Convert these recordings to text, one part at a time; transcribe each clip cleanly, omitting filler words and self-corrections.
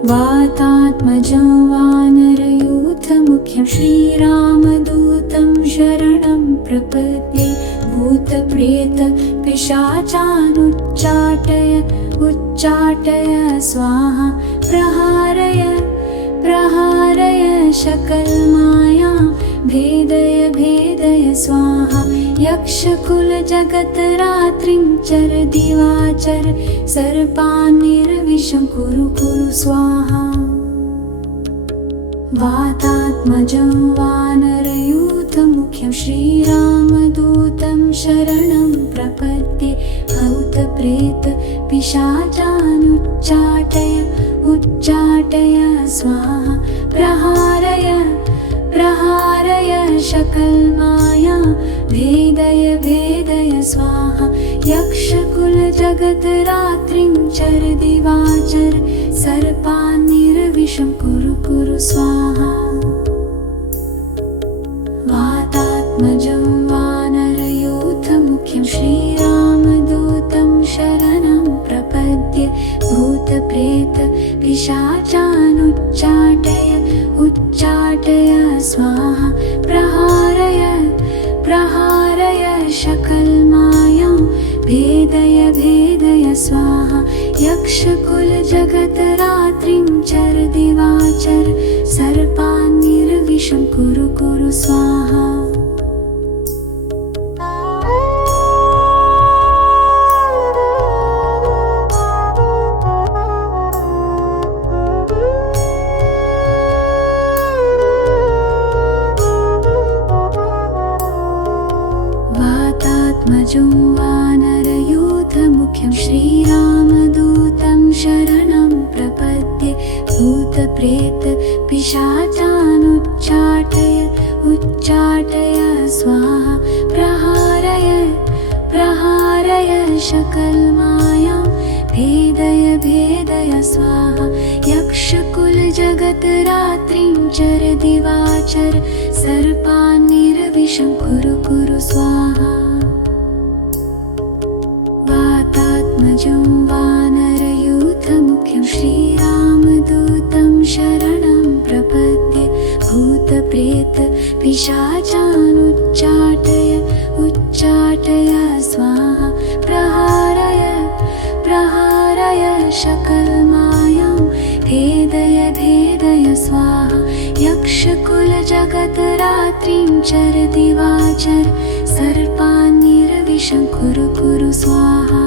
वातात्मजं वानरयूथमुख्यं श्रीरामदूतं शरणं प्रपद्ये। भूतप्रेत पिशाचानुच्चाटय उच्चाटय स्वाहा। प्रहारय प्रहारय सकलमायां भेदय भेदय स्वाहा। यक्षकुलजगतरात्रिं चर दिवाचर सर्पान्निर्विषं कुरु कुरु स्वाहा। वातात्मजं वानरयूथमुख्यं श्रीरामदूतं शरणं प्रपद्ये। भूतप्रेत पिशाचानुच्चाटय उच्चाटय स्वाहा। प्रहारय प्रहारय सकलमायां भेदय भेदय स्वाहा। यक्षकुलजगतरात्रिं चर दिवाचर सर्पान्निर्विषं कुरु कुरु स्वाहा। वातात्मजं वानरयूथमुख्यं श्रीरामदूतं शरणं प्रपद्ये। भूतप्रेत पिशाचानुच्चाटय उच्चाटय स्वाहा। प्रहारय प्रहारय सकलमायां भेदय भेदय स्वाहा। यक्षकुलजगतरात्रिं चर दिवाचर सर्पान्निर्विषं कुरु कुरु स्वाहा। वातात्मजं वानरयूथमुख्यं श्रीरामदूतं शरणं प्रपद्ये। भूतप्रेत पिशाचानुच्चाटय उच्चाटय स्वाहा। प्रहारय प्रहारय सकलमायां भेदय भेदय स्वाहा। यक्षकुलजगतरात्रिं चर दिवाचर सर्पान्निर्विषं कुरु कुरु स्वाहा। वातात्मजं वानरयूथमुख्यं श्रीरामदूतं शरणं प्रपद्ये। भूतप्रेत पिशाचानुच्चाटय उच्चाटय स्वाहा। प्रहारय प्रहारय सकलमायां भेदय भेदय स्वाहा। यक्षकुलजगतरात्रिं चर दिवाचर सर्पान्निर्विषं कुरु कुरु स्वाहा।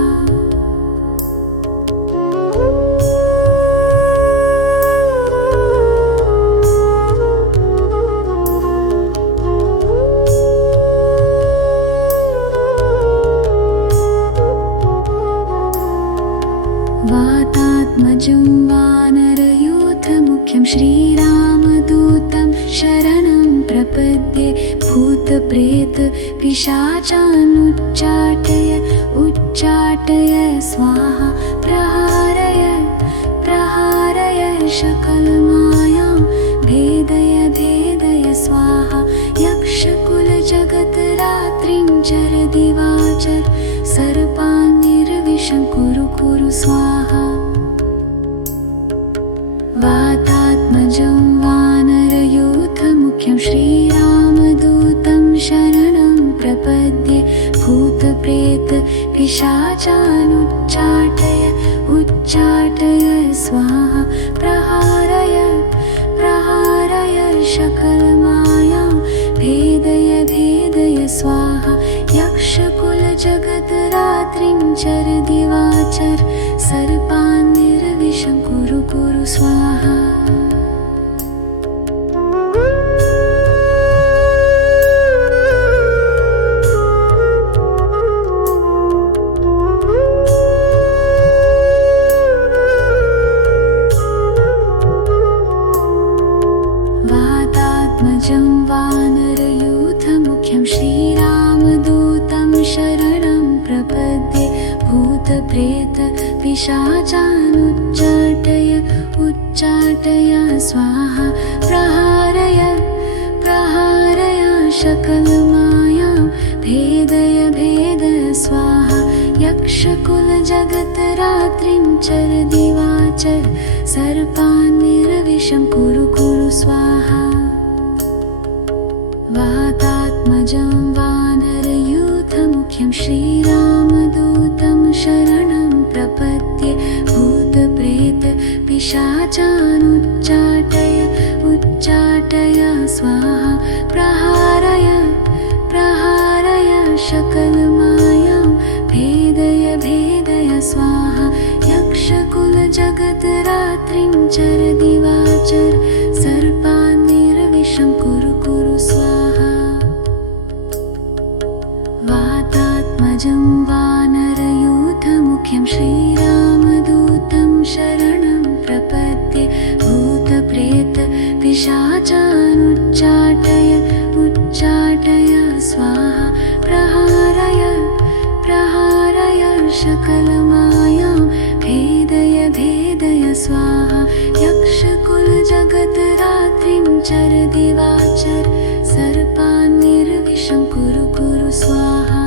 वातात्मजं वानरयूथमुख्यं श्रीरामदूतं शरणं प्रपद्ये। भूतप्रेत पिशाचानुच्चाटय उच्चाटय स्वाहा। प्रहारय प्रहारय सकलमायां भेदय भेदय स्वाहा। यक्षकुलजगतरात्रिं चर दिवाचर सर्पान्निर्विषं कुरु कुरु स्वाहा। वातात्मजं वानरयूथमुख्यं श्रीरामदूतं शरणं प्रपद्ये। भूतप्रेत पिशाचानुच्चाटय उच्चाटय स्वाहा। प्रहारय प्रहारय सकलमायां भेदय भेदय स्वाहा। यक्षकुलजगतरात्रिं चर दिवाचर सर्पान्निर्विषं कुरु कुरु स्वाहा। वातात्मजं वानरयूथमुख्यं श्रीरामदूतं शरणं प्रपद्ये। भूतप्रेत पिशाचानुच्चाटय उच्चाटय स्वाहा। प्रहारय प्रहारय सकलमायां भेदय भेदय स्वाहा। यक्षकुलजगतरात्रिं चर दिवाचर सर्पान्निर्विशं कुरु कुरु स्वाहा वातात्मजं वानरयूथमुख्यं श्रीरामदूतं शरणं प्रपद्ये भूतप्रेत पिशाचानुच्चाटय उच्चाटय स्वाहा प्रहारय प्रहारय सकलमायां भेदय भेदय स्वाहा यक्षकुलजगतरात्रिं चर दिवाचर सर्पान्निर्विशं कुरु कुरु स्वाहा वातात्मजं वानरयूथमुख्यं श्रीरामदूतं शरणं प्रपद्ये भूतप्रेत पिशाचानुच्चाटय उच्चाटय स्वाहा प्रहारय प्रहारय सकलमायां भेदय भेदय स्वाहा यक्षकुलजगतरात्रिं चर दिवाचर सर्पान्निर्विशं कुरु कुरु स्वाहा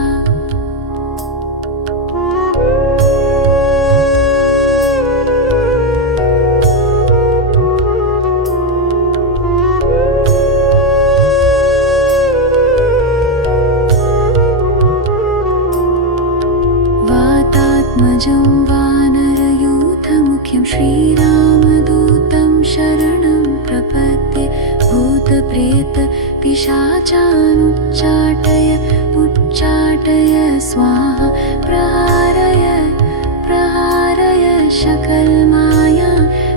वातात्मजं वानरयूथमुख्यं श्रीरामदूतं शरणं प्रपद्ये भूतप्रेत पिशाचानुच्चाटय उच्चाटय स्वाहा प्रहारय प्रहारय सकलमायां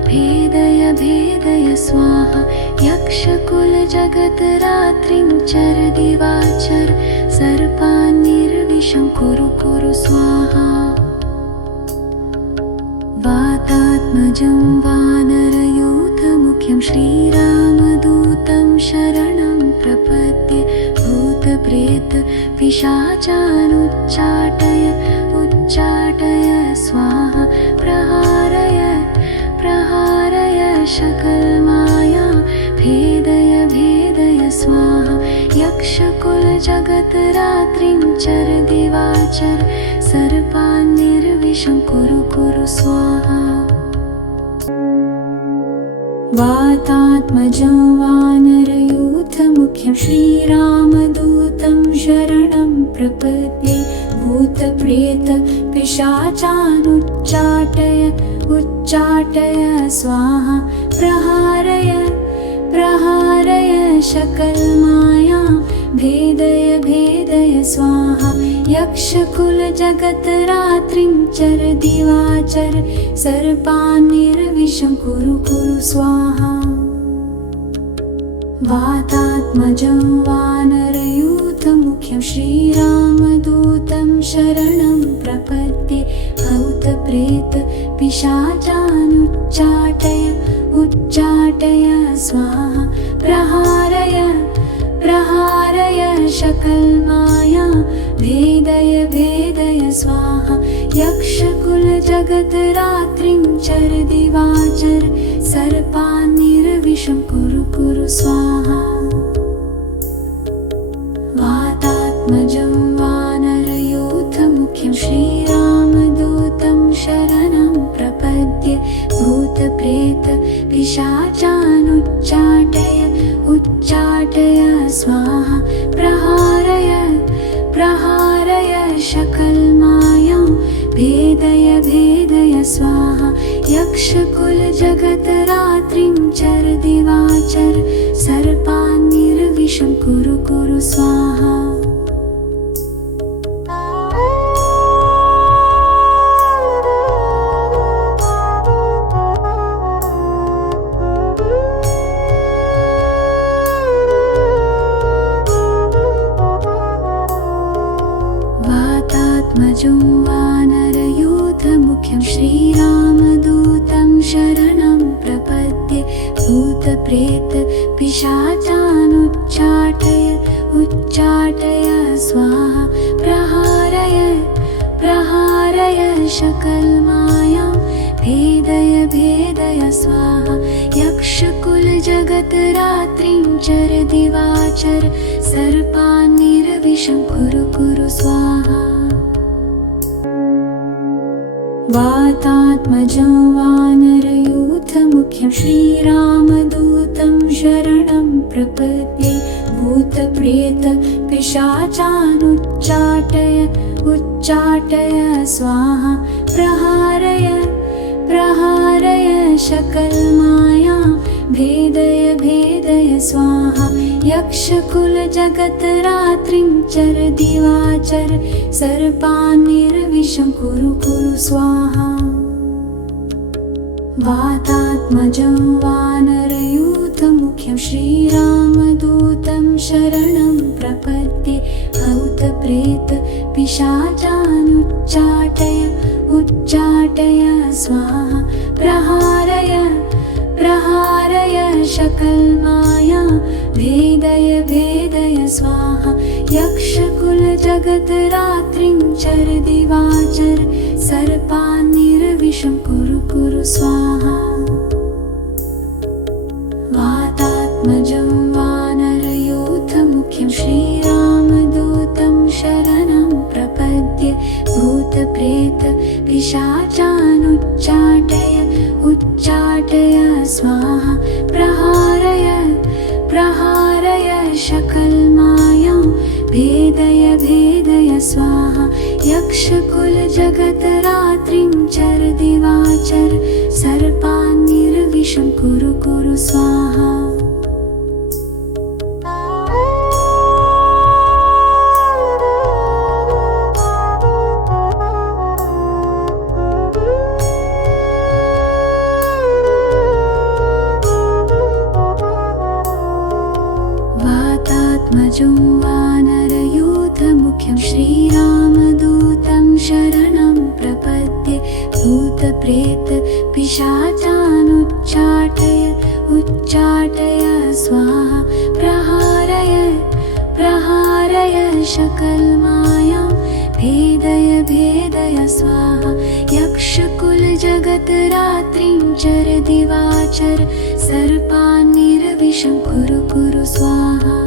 भेदय भेदय स्वाहा यक्षकुलजगतरात्रिं चर दिवाचर सर्पान्निर्विशं कुरु कुरु स्वाहा वातात्मजं वानरयूथमुख्यं श्रीरामदूतं शरणं प्रपद्ये भूतप्रेत पिशाचानुच्चाटय उच्चाटय स्वाहा प्रहारय प्रहारय सकलमायां भेदय भेदय स्वाहा यक्षकुलजगतरात्रिं चर दिवाचर सर्पान्निर्विशं कुरु कुरु स्वाहा वातात्मजं वानरयूथमुख्यं श्रीरामदूतं शरणं प्रपद्ये भूतप्रेत पिशाचानुच्चाटय उच्चाटय स्वाहा प्रहारय प्रहारय सकलमायां भेदय भेदय स्वाहा यक्षकुलजगतरात्रिं चर दिवाचर सर्पान्निर्विशं कुरु कुरु स्वाहा वातात्मजं वानरयूथमुख्यं श्रीरामदूतं शरणं प्रपद्ये भूतप्रेत पिशाचानुच्चाटय उच्चाटय स्वाहा प्रहारय प्रहारय सकलमायां भेदय भेदय स्वाहा यक्षकुलजगतरात्रिं चर दिवाचर सर्पान्निर्विशं कुरु कुरु स्वाहा वातात्मजं वानरयूथमुख्यं श्रीरामदूतं शरणं प्रपद्ये भूतप्रेत पिशाचानुच्चाटय उच्चाटय स्वाहा प्रहारय प्रहारय सकलमायां भेदय भेदय स्वाहा यक्षकुलजगतरात्रिं चर दिवाचर सर्पान्निर्विशं कुरु कुरु स्वाहा वातात्मजं वानरयूथमुख्यं श्रीरामदूतं शरणं प्रपद्ये भूतप्रेत पिशाचानुच्चाटय उच्चाटय स्वाहा प्रहारय प्रहारय सकलमायां भेदय भेदय स्वाहा यक्षकुलजगतरात्रिं चर दिवाचर सर्पान्निर्विशं कुरु कुरु स्वाहा वातात्मजं वानरयूथमुख्यं श्रीरामदूतं शरणं प्रपद्ये भूतप्रेत पिशाचानुच्चाटय उच्चाटय स्वाहा प्रहारय प्रहारय सकलमायां भेदय भेदय स्वाहा यक्षकुलजगतरात्रिं चर दिवाचर सर्पान्निर्विषं कुरु कुरु स्वाहा वातात्मजं वानरयूथमुख्यं श्रीरामदूतं शरणं प्रपद्ये भूतप्रेत पिशाचानुच्चाटय उच्चाटय स्वाहा प्रहारय प्रहारय सकलमायां भेदय भेदय स्वाहा यक्षकुलजगतरात्रिं चर दिवाचर सर्पान्निर्विषं कुरु कुरु स्वाहा वातात्मजं वानरयूथमुख्यं श्रीरामदूतं शरणं प्रपद्ये भूतप्रेत पिशाचानुच्चाटय उच्चाटय स्वाहा प्रहारय प्रहारय सकलमायां भेदय भेदय स्वाहा यक्षकुलजगतरात्रिं चर दिवाचर सर्पान्निर्विषं कुरु कुरु स्वाहा वातात्मजं वानरयूथमुख्यं श्रीरामदूतं शरणं प्रपद्ये भूतप्रेत पिशाचानुच्चाटय उच्चाटय स्वाहा प्रहारय प्रहारय सकलमायां भेदय भेदय स्वाहा यक्षकुलजगतरात्रिं चर दिवाचर सर्पान्निर्विषं कुरु कुरु स्वाहा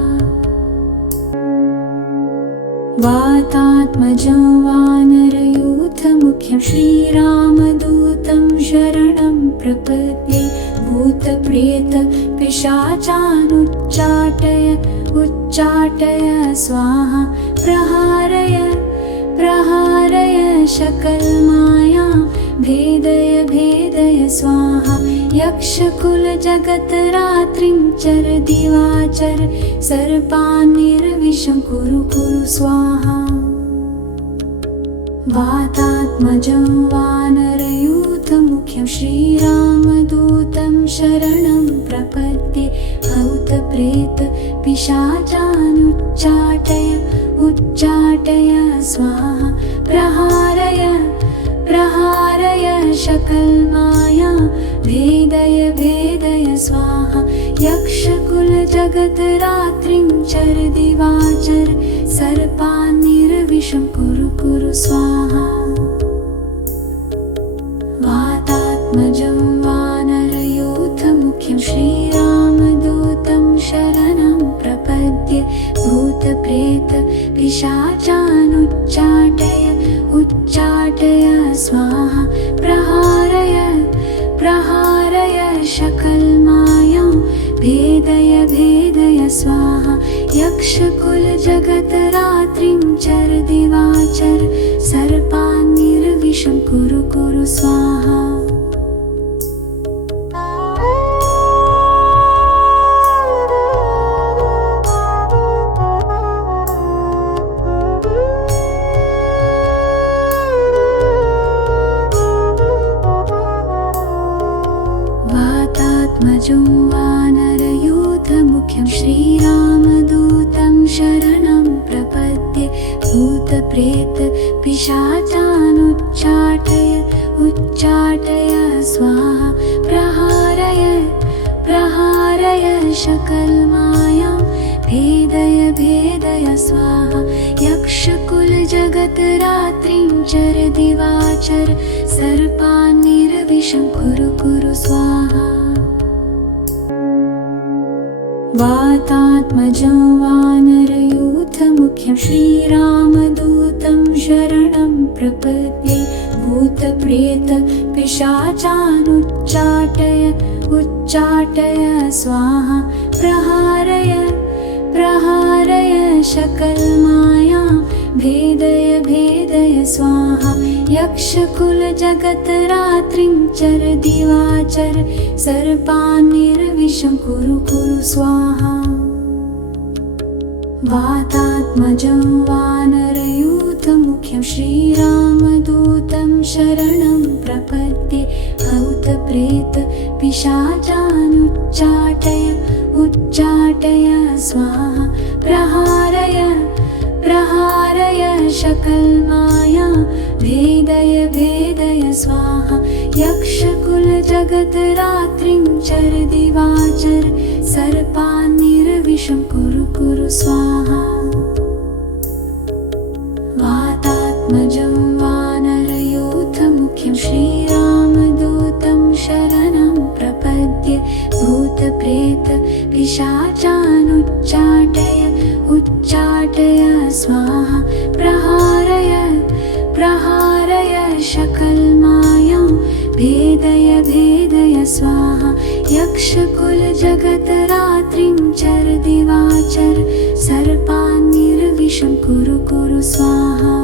वातात्मजं वानरयूथमुख्यं श्रीरामदूतं शरणं प्रपद्ये भूतप्रेत पिशाचानुच्चाटय उच्चाटय स्वाहा प्रहारय प्रहारय सकलमायां भेदय भेदय स्वाहा यक्षकुलजगतरात्रिं चर दिवाचर सर्पान्निर्विषं कुरु कुरु स्वाहा वातात्मजं वानरयूथमुख्यं श्रीरामदूतं शरणं प्रपद्ये भूतप्रेत पिशाचानुच्चाटय उच्चाटय स्वाहा प्रहारय प्रहारय सकलमायां भेदय भेदय स्वाहा यक्षकुलजगतरात्रिं चर दिवाचर सर्पान्निर्विषं कुरु कुरु स्वाहा वातात्मजं वानरयूथमुख्यं श्रीरामदूतं शरणं प्रपद्ये भूतप्रेत पिशाचानुच्चाटय उच्चाटय स्वाहा प्रहारय प्रहारय सकलमायां भेदय भेदय स्वाहा यक्षकुलजगतरात्रिं चर दिवाचर सर्पान्निर्विषं कुरु कुरु स्वाहा वातात्मजं वानरयूथमुख्यं श्रीरामदूतं शरणं प्रपद्ये भूतप्रेत पिशाचानुच्चाटय उच्चाटय स्वाहा प्रहारय प्रहारय सकलमायां भेदय भेदय स्वाहा यक्षकुलजगतरात्रिं चर दिवाचर सर्पान्निर्विषं कुरु कुरु स्वाहा वातात्मजं वानरयूथमुख्यं श्रीरामदूतं शरणं प्रपद्ये भूतप्रेत पिशाचानुच्चाटय उच्चाटय स्वाहा प्रहारय प्रहारय सकलमायां भेदय भेदय स्वाहा यक्षकुलजगतरात्रिं चर दिवाचर सर्पान्निर्विषं कुरु कुरु स्वाहा वातात्मजं वानरयूथमुख्यं श्रीरामदूतं शरणं प्रपद्ये भूतप्रेत पिशाचानुच्चाटय उच्चाटय स्वाहा प्रहारय प्रहारय सकलमायां भेदय भेदय स्वाहा यक्षकुलजगतरात्रिं चर दिवाचर सर्पान्निर्विषं कुरु कुरु स्वाहा वातात्मजं वानरयूथमुख्यं श्रीरामदूतं शरणं प्रपद्ये भूतप्रेत पिशाचानुच्चाटय उच्चाटय स्वाहा प्रहारय प्रहारय सकलमायां भेदय भेदय स्वाहा यक्षकुलजगतरात्रिं चर दिवाचर सर्पान्निर्विषं कुरु कुरु स्वाहा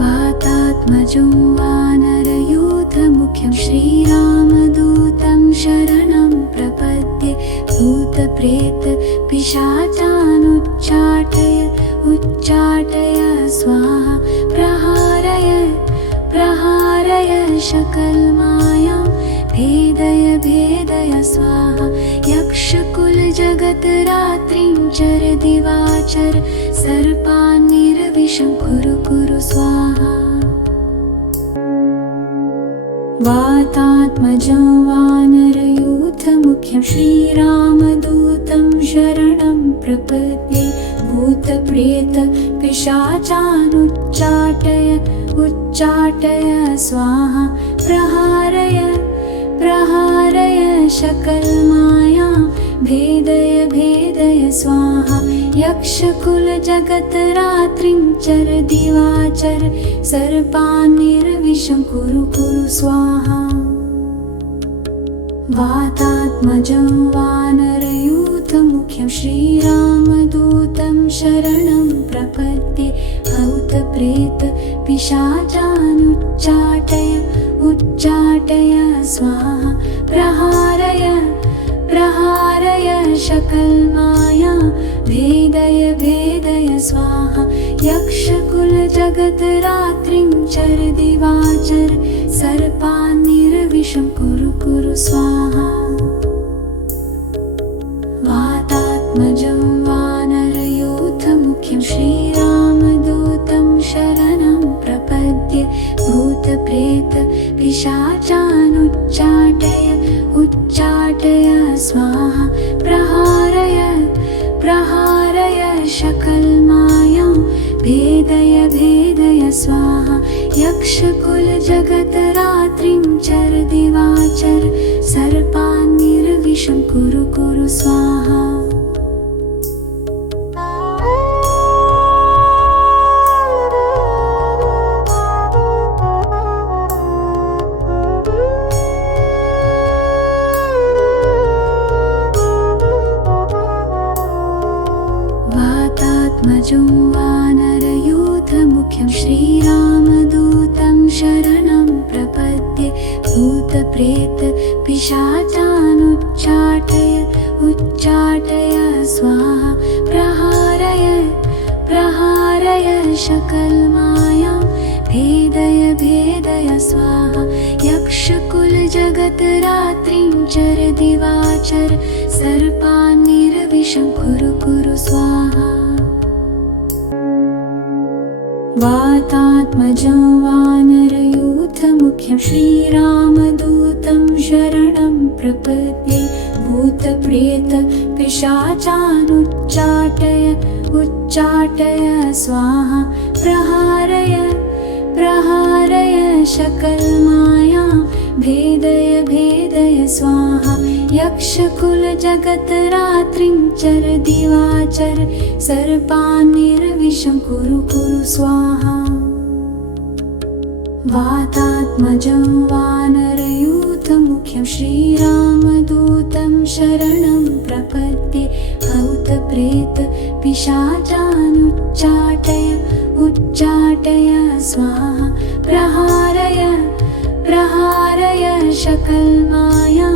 वातात्मजं वानरयूथमुख्यं श्रीरामदूतं शरणं प्रपद्ये भूतप्रेत पिशाचानुच्चाटय उच्चाटय स्वाहा प्रहारय प्रहारय सकलमायां भेदय भेदय स्वाहा यक्षकुलजगतरात्रिं चर दिवाचर सर्पान्निर्विषं कुरु कुरु स्वाहा वातात्मजं वानरयूथमुख्यं श्रीरामदूतं शरणं प्रपद्ये भूतप्रेत पिशाचानुच्चाटय उच्चाटय स्वाहा प्रहारय प्रहारय सकलमायां भेदय भेदय स्वाहा यक्षकुलजगतरात्रिं चर दिवाचर सर्पान्निर्विषं कुरु कुरु स्वाहा वातात्मजं वानरयूथमुख्यं श्रीरामदूतं शरणं प्रपद्ये भूतप्रेत पिशाचानुच्चाटय उच्चाटय स्वाहा प्रहारय प्रहारय सकलमायां भेदय भेदय स्वाहा यक्षकुलजगतरात्रिं चर दिवाचर सर्पान्निर्विषं कुरु कुरु स्वाहा वातात्मजं वानरयूथमुख्यं श्रीरामदूतं शरणं प्रपद्ये भूतप्रेत पिशाचानुच्चाटय उच्चाटय स्वाहा प्रहारय प्रहारय सकलमायां भेदय भेदय स्वाहा यक्षकुलजगतरात्रिं चर दिवाचर सर्पान्निर्विषं कुरु कुरु स्वाहा वातात्मजं वानरयूथमुख्यं श्रीरामदूतं शरणं प्रपद्ये भूतप्रेत पिशाचानुच्चाटय उच्चाटय स्वाहा प्रहारय प्रहारय सकलमायां भेदय भेदय स्वाहा यक्षकुलजगतरात्रिं चर दिवाचर सर्पान्निर्विषं कुरु कुरु स्वाहा वातात्मजं वानरयूथमुख्यं श्रीरामदूतं शरणं प्रपद्ये भूतप्रेत पिशाचानुच्चाटय उच्चाटय स्वाहा प्रहारय प्रहारय सकलमाया भेदय भेदय स्वाहा यक्षकुलजगतरात्रिं चर दिवाचर सर्पान्निर्विषं कुरु कुरु स्वाहा वातात्मजं वानरयूथमुख्यं श्रीरामदूतं शरणं प्रपद्ये भूतप्रेत पिशाचानुच्चाटय उच्चाटय स्वाहा प्रहारय प्रहारय सकलमाया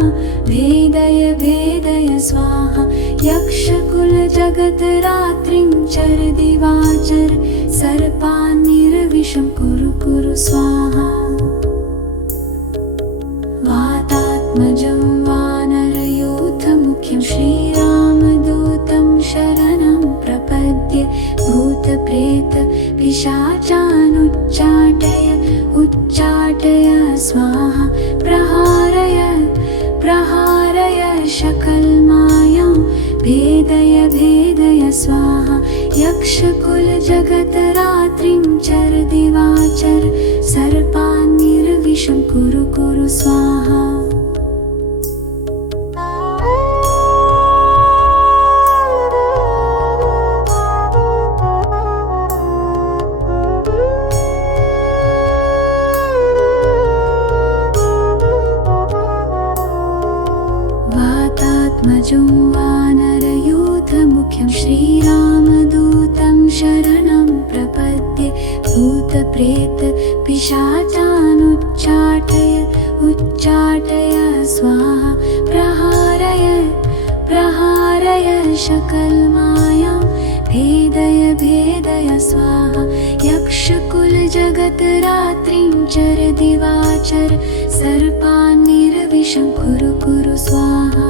भेदय भेदय स्वाहा यक्षकुलजगतरात्रिं चर दिवाचर सर्पान्निर्विषं कुरु कुरु स्वाहा वातात्मजं वानरयूथमुख्यं श्रीरामदूतं शरणं प्रपद्ये भूतप्रेत पिशाचानुच्चाटय उच्चाटय स्वाहा प्रहारय प्रहारय सकलमाया भेदय भेदय स्वाहा यक्षकुलजगतरात्रिं चर दिवाचर सर्पान्निर्विषं कुरु कुरु स्वाहा वातात्मजं वानरयूथमुख्यं श्रीरामदूतं शरणं प्रपद्ये भूतप्रेत पिशाचानुच्चाटय उच्चाटय स्वाहा प्रहारय प्रहारय सकलमाया भेदय भेदय स्वाहा यक्षकुलजगतरात्रिं चर दिवाचर सर्पान्निर्विषं कुरु कुरु स्वाहा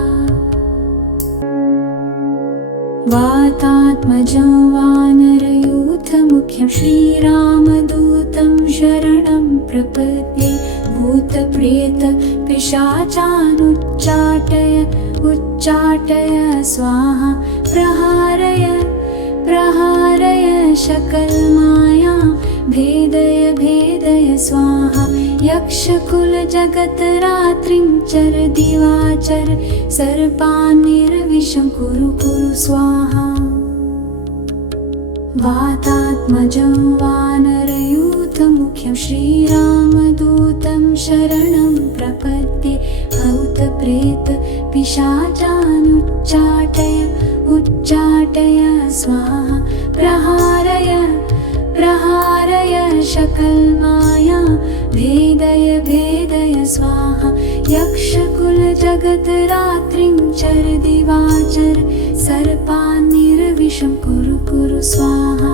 वातात्मजं वानरयूथमुख्यं श्रीरामदूतं शरणं प्रपद्ये भूतप्रेत पिशाचानुच्चाटय उच्चाटय स्वाहा प्रहारय प्रहारय सकलमाया भेदय भेदय स्वाहा यक्षकुलजगतरात्रिं चर दिवाचर सर्पान्निर्विषं कुरु कुरु स्वाहा वातात्मजं वानरयूथमुख्यं श्रीरामदूतं शरणं प्रपद्ये भूतप्रेत पिशाचानुच्चाटय उच्चाटय स्वाहा प्रहारय प्रहारय सकलमाया भेदय भेदय स्वाहा यक्षकुलजगतरात्रिं चर दिवाचर सर्पान्निर्विषं कुरु कुरु स्वाहा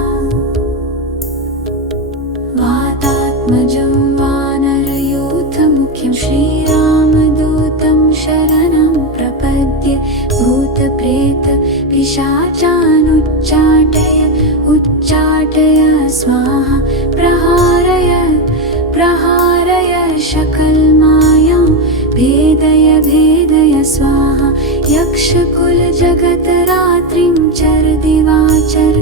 वातात्मजं वानरयूथमुख्यं श्रीरामदूतं शरणं प्रपद्ये भूतप्रेत पिशाचानुच्चाटय उच्चाटय स्वाहा प्रहारय प्रहारय सकलमाया भेदय भेदय स्वाहा यक्षकुलजगतरात्रिं चर दिवाचर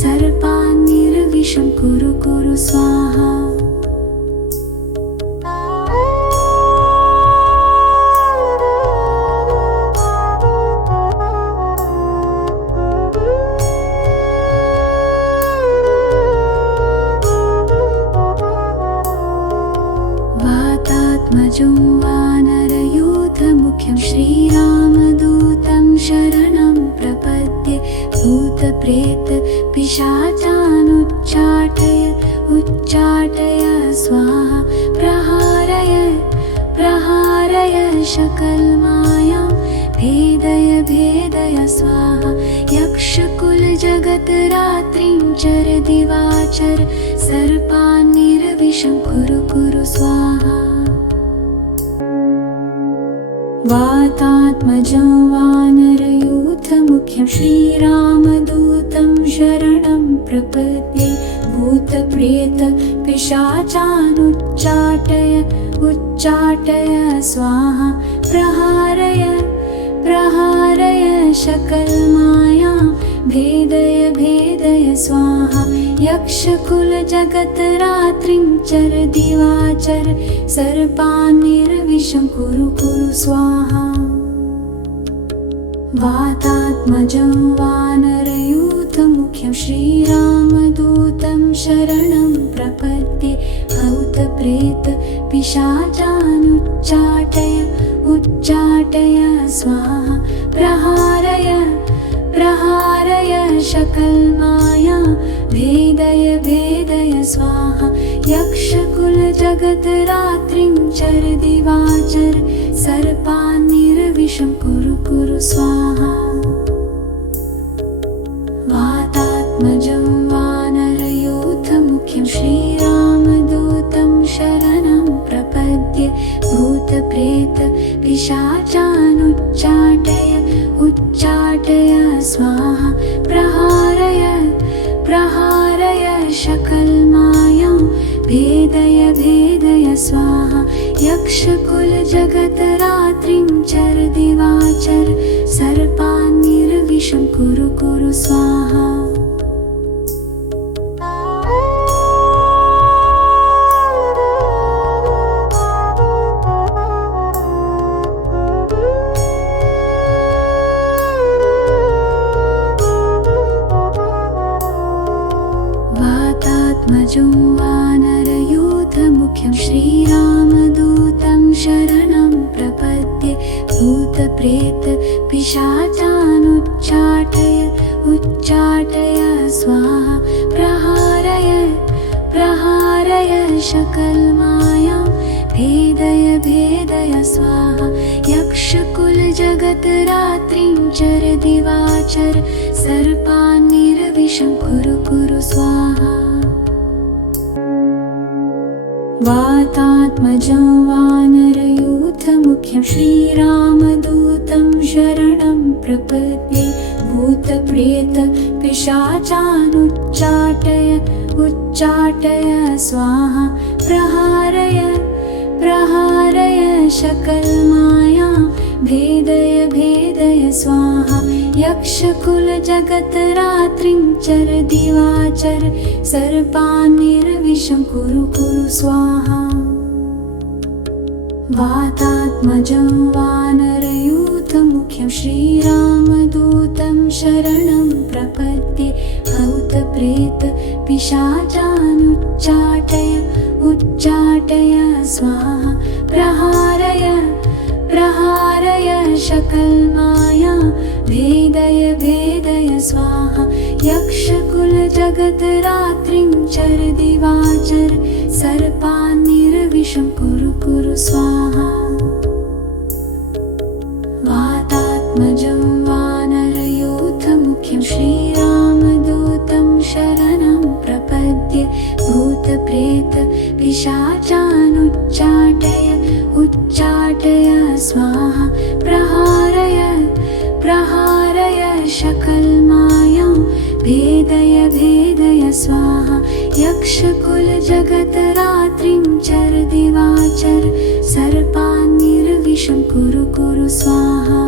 सर्पान्निर्विषं कुरु कुरु स्वाहा वातात्मजं वानरयूथमुख्यं श्रीरामदूतं शरणं प्रपद्ये भूतप्रेत पिशाचानुच्चाटय उच्चाटय स्वाहा प्रहारय प्रहारय सकलमाया भेदय भेदय स्वाहा यक्षकुलजगतरात्रिं चर दिवाचर सर्पान्निर्विषं कुरु कुरु स्वाहा वातात्मजं वानरयूथमुख्यं श्रीरामदूतं शरणं प्रपद्ये भूतप्रेत पिशाचानुच्चाटय उच्चाटय स्वाहा प्रहारय प्रहारय सकलमाया भेदय भेदय स्वाहा यक्षकुलजगतरात्रिं चर दिवाचर सर्पान्निर्विषं कुरु कुरु स्वाहा वातात्मजं वानरयूथमुख्यं श्रीरामदूतं शरणं प्रपद्ये भूतप्रेत पिशाचानुच्चाटय उच्चाटय स्वाहा प्रहारय प्रहारय शकलमाया भेदय भेदय स्वाहा यक्षकुलजगतरात्रिं चर दिवाचर सर्पान्निर्विषं कुरु कुरु स्वाहा वातात्मजं वानरयूथमुख्यं श्रीरामदूतं शरणं प्रपद्ये भूतप्रेत पिशाचानुच्चाटय उच्चाटय स्वाहा प्रहारय प्रहारय शकलमायां भेदय भेदय स्वाहा यक्षकुलजगतरात्रिं चर दिवाचर सर्पान्निर्विषं कुरु कुरु स्वाहा वातात्मजं वानरयूथमुख्यं श्रीरामदूतं शरणं प्रपद्ये भूतप्रेत पिशाचानुच्चाटय उच्चाटय स्वाहा प्रहारय प्रहारय शकलमायां भेदय भेदय स्वाहा यक्षकुलजगतरात्रिं चर दिवाचर सर्पान्निर्विषं कुरु कुरु स्वाहा वातात्मजं वानरयूथमुख्यं श्रीरामदूतं शरणं प्रपद्ये भूतप्रेत पिशाचानुच्चाटय उच्चाटय स्वाहा प्रहारय प्रहारय शकलमायां भेदय भेदय स्वाहा यक्षकुलजगतरात्रिं चर दिवाचर सर्पान्निर्विषं कुरु कुरु स्वाहा वातात्मजं वानरयूथमुख्यं श्रीरामदूतं शरणं प्रपद्ये भूतप्रेत पिशाचानुच्चाटय उच्चाटय स्वाहा प्रहारय प्रहारय शकलमायां भेदय भेदय स्वाहा यक्षकुलजगतरात्रिं चर दिवाचर सर्पान्निर्विषं कुरु कुरु स्वाहा वातात्मजं वानरयूथमुख्यं श्रीरामदूतं शरणं प्रपद्ये भूतप्रेत पिशाचानुच्चाटय उच्चाटय स्वाहा प्रहारय प्रहारय शकलमायां भेदय भेदय स्वाहा यक्षकुलजगतरात्रिं चर दिवाचर सर्पान्निर्विषं कुरु कुरु स्वाहा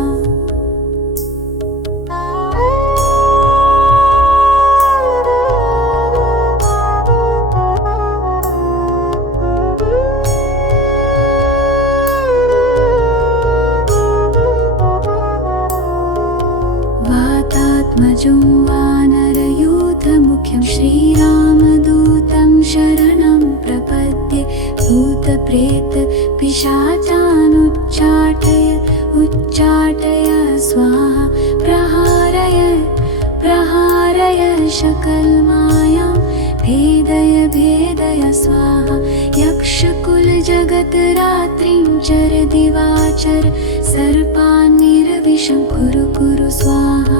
वातात्मजं वानरयूथमुख्यं श्रीरामदूतं शरणं प्रपद्ये भूतप्रेत पिशाचानुच्चाटय उच्चाटय स्वाहा प्रहारय प्रहारय शकलमायां भेदय भेदय स्वाहा यक्षकुलजगतरात्रिं चर दिवाचर सर्पान्निर्विषं कुरु कुरु स्वाहा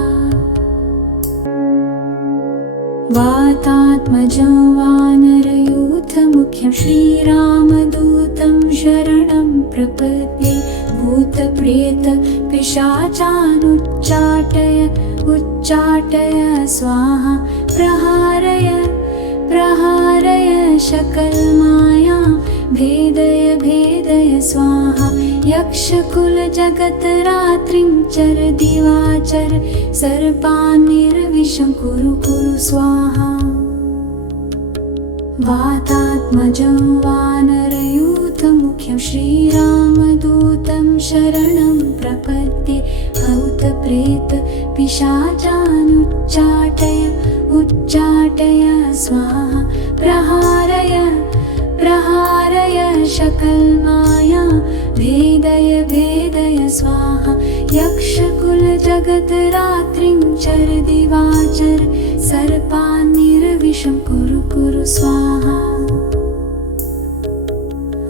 वातात्मजं वानरयूथमुख्यं श्रीरामदूतं शरणं प्रपद्ये भूतप्रेत पिशाचानुच्चाटय उच्चाटय स्वाहा प्रहारय प्रहारय शकलमायां भेदय भेदय स्वाहा यक्षकुलजगतरात्रिं चर दिवाचर सर्पान्निर्विषं कुरु कुरु स्वाहा वातात्मजं वानरयूथमुख्यं श्रीरामदूतं शरणं प्रपद्ये भूतप्रेत पिशाचानुच्चाटय उच्चाटय स्वाहा प्रहारय प्रहारय शकलमाया भेदय भेदय स्वाहा यक्षकुलजगतरात्रिं चर दिवाचर सर्पान्निर्विषं कुरु कुरु स्वाहा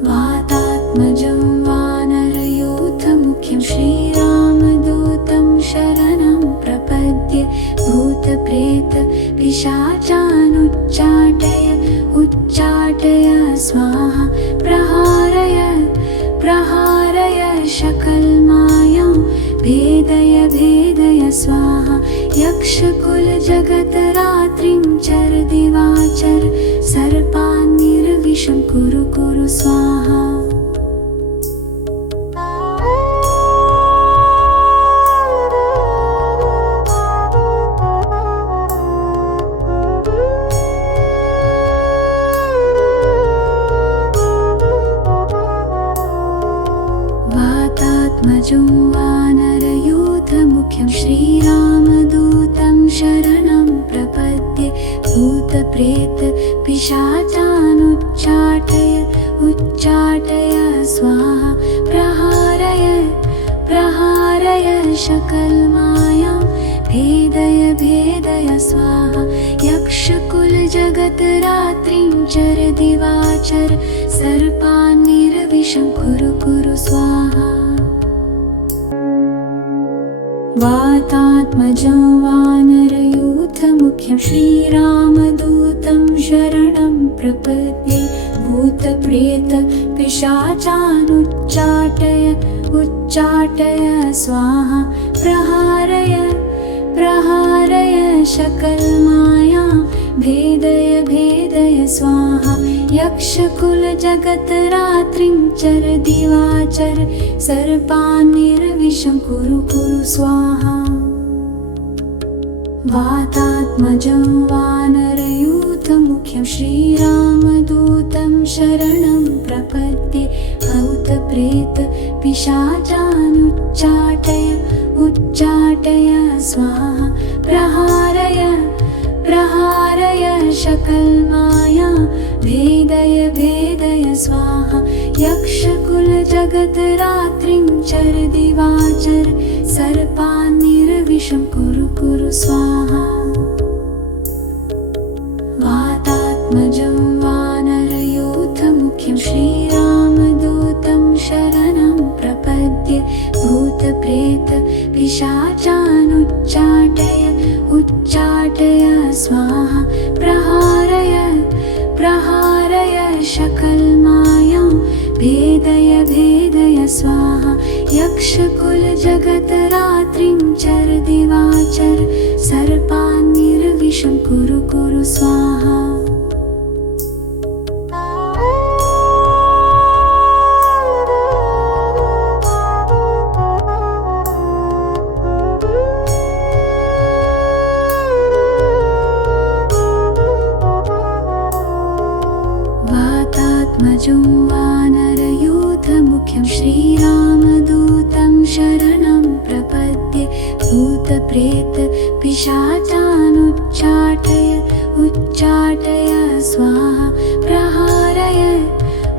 वातात्मजं वानरयूथमुख्यं श्रीरामदूतं शरणं प्रपद्ये भूतप्रेत पिशाचानुच्चाटय उच्चाटय स्वाहा प्रहारय प्रहारय शकलमायां भेदय भेदय स्वाहा यक्षकुलजगतरात्रिं चर दिवाचर सर्पान्निर्विषं कुरु कुरु स्वाहा वातात्मजं वानरयूथमुख्यं श्रीरामदूतं शरणं प्रपद्ये भूतप्रेत पिशाचानुच्चाटय उच्चाटय स्वाहा प्रहारय प्रहारय शकलमायां भेदय भेदय स्वाहा यक्षकुलजगतरात्रिं चर दिवाचर सर्पान्निर्विषं कुरु कुरु स्वाहा वातात्मजं वानरयूथमुख्यं श्रीरामदूतं शरणं प्रपद्ये भूतप्रेत पिशाचानुच्चाटय उच्चाटय स्वाहा प्रहारय प्रहारय शकलमायां भेदय भेदय स्वाहा यक्षकुलजगतरात्रिं चर दिवाचर सर्पान्निर्विषं कुरु कुरु स्वाहा वातात्मजं वानरयूथमुख्यं श्रीरामदूतं शरणं प्रपद्ये भूतप्रेत पिशाचानुच्चाटय उच्चाटय स्वाहा प्रहारय प्रहारय शकलमायां भेदय भेदय स्वाहा यक्षकुलजगतरात्रिं चर दिवाचर सर्पान्निर्विषं कुरु कुरु स्वाहा वातात्मजं वानरयूथमुख्यं श्रीरामदूतं शरणं प्रपद्ये भूतप्रेत पिशाचानुच्चाटय उच्चाटय स्वाहा प्रहारय प्रहारय शकलमायां भेदय भेदय स्वाहा यक्षकुलजगतरात्रिं चर दिवाचर सर्पान्निर्विषं कुरु कुरु स्वाहा वातात्मजं वानरयूथमुख्यं श्रीरामदूतं शरणं प्रपद्ये भूतप्रेत पिशाचानुच्चाटय उच्चाटय स्वाहा प्रहारय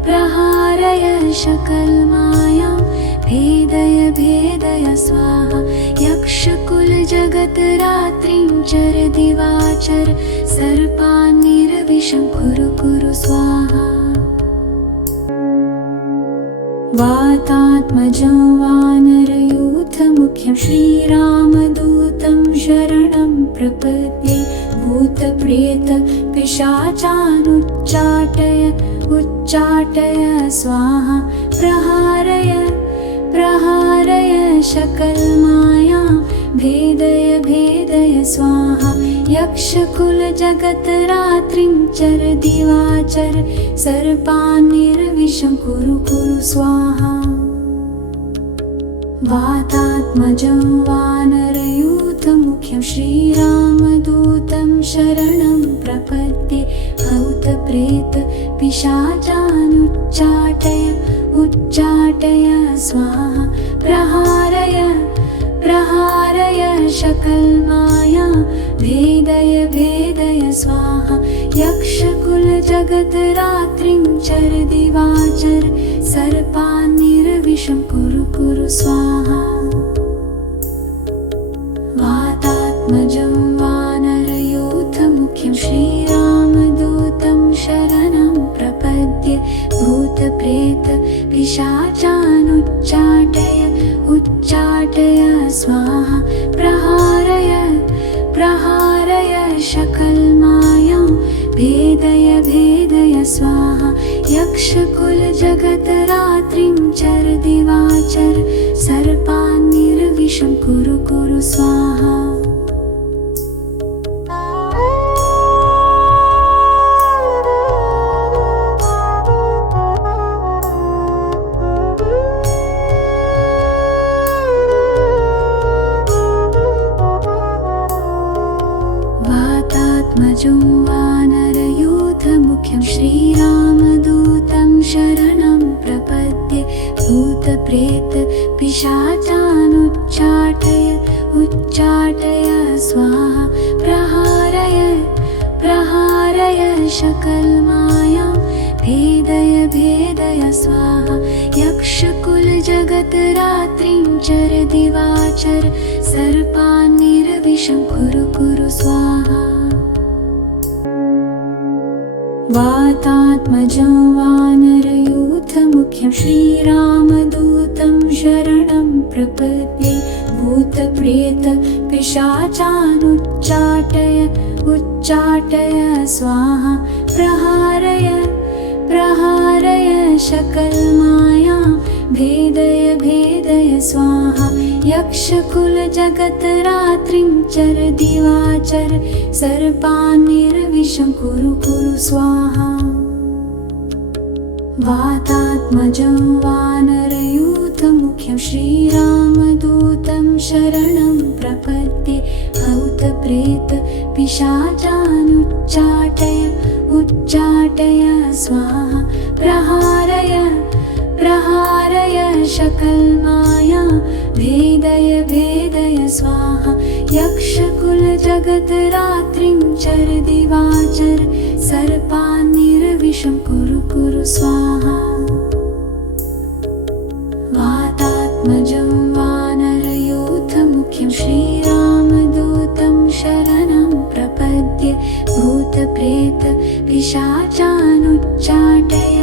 प्रहारय शकलमायां भेदय भेदय स्वाहा यक्षकुलजगतरात्रिं चर दिवाचर सर्पान्निर्विषं कुरु कुरु स्वाहा वातात्मजं वानरयूथमुख्यं श्रीरामदूतं शरणं प्रपद्ये भूतप्रेत पिशाचानुच्चाटय उच्चाटय स्वाहा प्रहारय प्रहारय शकलमायां भेदय भेदय स्वाहा यक्षकुलजगतरात्रिं चर दिवाचर सर्पान्निर्विशं कुरु कुरु स्वाहा वातात्मजं वानरयूथमुख्यं श्रीरामदूतं शरणं प्रपद्ये भूतप्रेत पिशाचानुच्चाटय उच्चाटय स्वाहा प्रहारय प्रहारय शकलमाया भेदय भेदय स्वाहा यक्षकुलजगतरात्रिं चर दिवाचर सर्पान्निर्विशं कुरु कुरु स्वाहा वातात्मजं वानरयूथमुख्यं श्रीरामदूतं शरणं प्रपद्ये भूतप्रेत पिशाचानुच्चाटय उच्चाटय स्वाहा प्रहारय प्रहारय शकलमायां भेदय भेदय स्वाहा यक्षकुलजगतरात्रिं चर दिवाचर सर्पान्निर्विशं कुरु कुरु स्वाहा वातात्मजं वानरयूथमुख्यं श्रीरामदूतं शरणं प्रपद्ये भूतप्रेत पिशाचानुच्चाटय उच्चाटय स्वाहा प्रहारय प्रहारय शकलमायां भेदय भेदय स्वाहा यक्षकुलजगतरात्रिं चर दिवाचर सर्पान्निर्विशं कुरु कुरु स्वाहा वातात्मजं वानरयूथमुख्यं श्रीरामदूतं शरणं प्रपद्ये भूतप्रेत पिशाचानुच्चाटय उच्चाटय स्वाहा प्रहारय प्रहारय शकलमायां भेदय भेदय स्वाहा यक्षकुलजगतरात्रिं चर दिवाचर सर्पान्निर्विशं कुरु कुरु स्वाहा वातात्मजं वानरयूथमुख्यं श्रीरामदूतं शरणं प्रपद्ये भूतप्रेत पिशाचानुच्चाटय उच्चाटय स्वाहा प्रहारय प्रहारय शकलमायां भेदय भेदय स्वाहा यक्षकुलजगतरात्रिं चर दिवाचर सर्पान्निर्विशं कुरु कुरु स्वाहा वातात्मजं वानरयूथमुख्यं श्रीरामदूतं शरणं प्रपद्ये भूतप्रेत पिशाचानुच्चाटय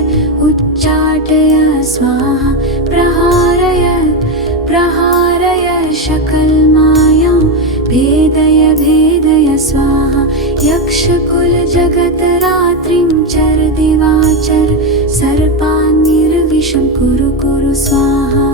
उच्चाटय स्वाहा प्रहारय प्रहारय शकलमायां भेदय भेदय स्वाहा यक्षकुलजगतरात्रिं चर दिवाचर सर्पान्निर्विशं कुरु कुरु स्वाहा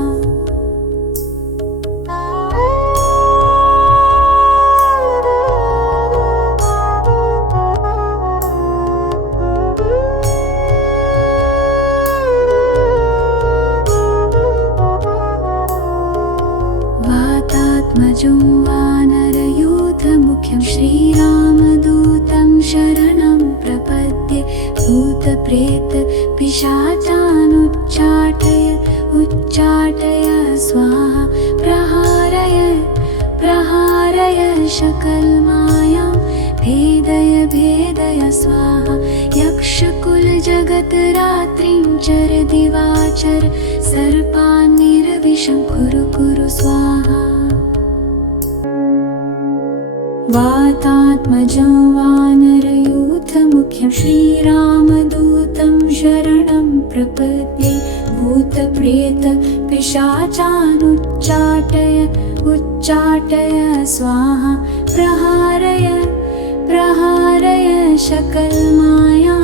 वातात्मजं वानरयूथमुख्यं श्रीरामदूतं शरणं प्रपद्ये भूतप्रेत पिशाचानुच्चाटय उच्चाटय स्वाहा प्रहारय प्रहारय शकलमायां भेदय भेदय स्वाहा यक्षकुलजगतरात्रिं चर दिवाचर सर्पान्निर्विशं कुरु कुरु स्वाहा वातात्मजं वानरयूथमुख्यं श्रीरामदूतं शरणं प्रपद्ये भूतप्रेत पिशाचानुच्चाटय उच्चाटय स्वाहा प्रहारय प्रहारय शकलमायां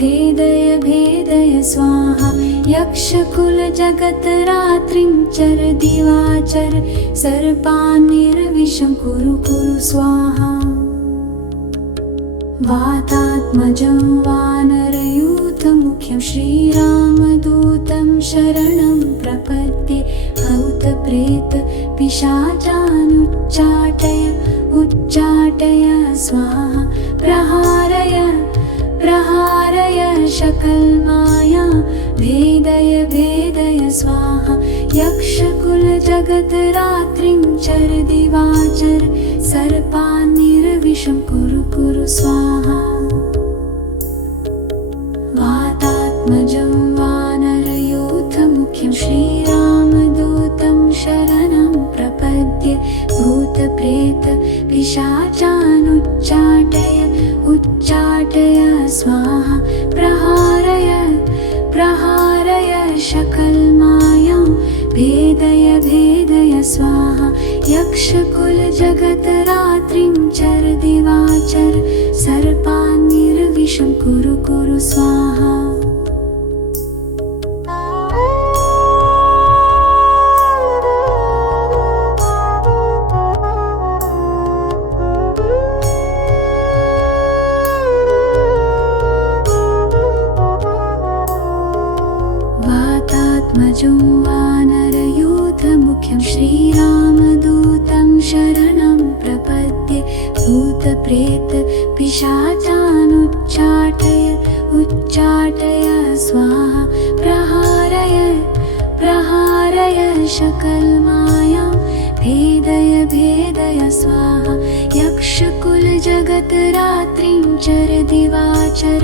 भेदय भेदय स्वाहा यक्षकुलजगतरात्रिं चर दिवाचर सर्पान्निर्विशं कुरु कुरु स्वाहा वातात्मजं वानरयूथमुख्यं श्रीरामदूतं शरणं प्रपद्ये भूतप्रेत पिशाचानुच्चाटय उच्चाटय स्वाहा प्रहारय प्रहारय शकलमाया भेदय भेदय स्वाहा यक्षकुलजगद्रात्रिं चर दिवाचर सर्पान्निर्विषं कुरु कुरु स्वाहा वातात्मजं वानरयूथमुख्यं श्रीरामदूतं शरणं प्रपद्ये भूतप्रेत पिशाचानुच्चाटय उच्चाटय स्वाहा प्रहारय प्रहारय शकलमायां भेदय भेदय स्वाहा यक्षकुलजगद्रात्रिं चर दिवाचर सर्पान्निर्विषं कुरु कुरु स्वाहा वातात्मजं वानरयूथमुख्यं श्रीरामदूतं शरणं प्रपद्ये भूतप्रेत पिशाचानुच्चाटय उच्चाटय स्वाहा प्रहारय प्रहारय शकलमायां भेदय भेदय स्वाहा यक्षकुलजगद्रात्रिं चर दिवाचर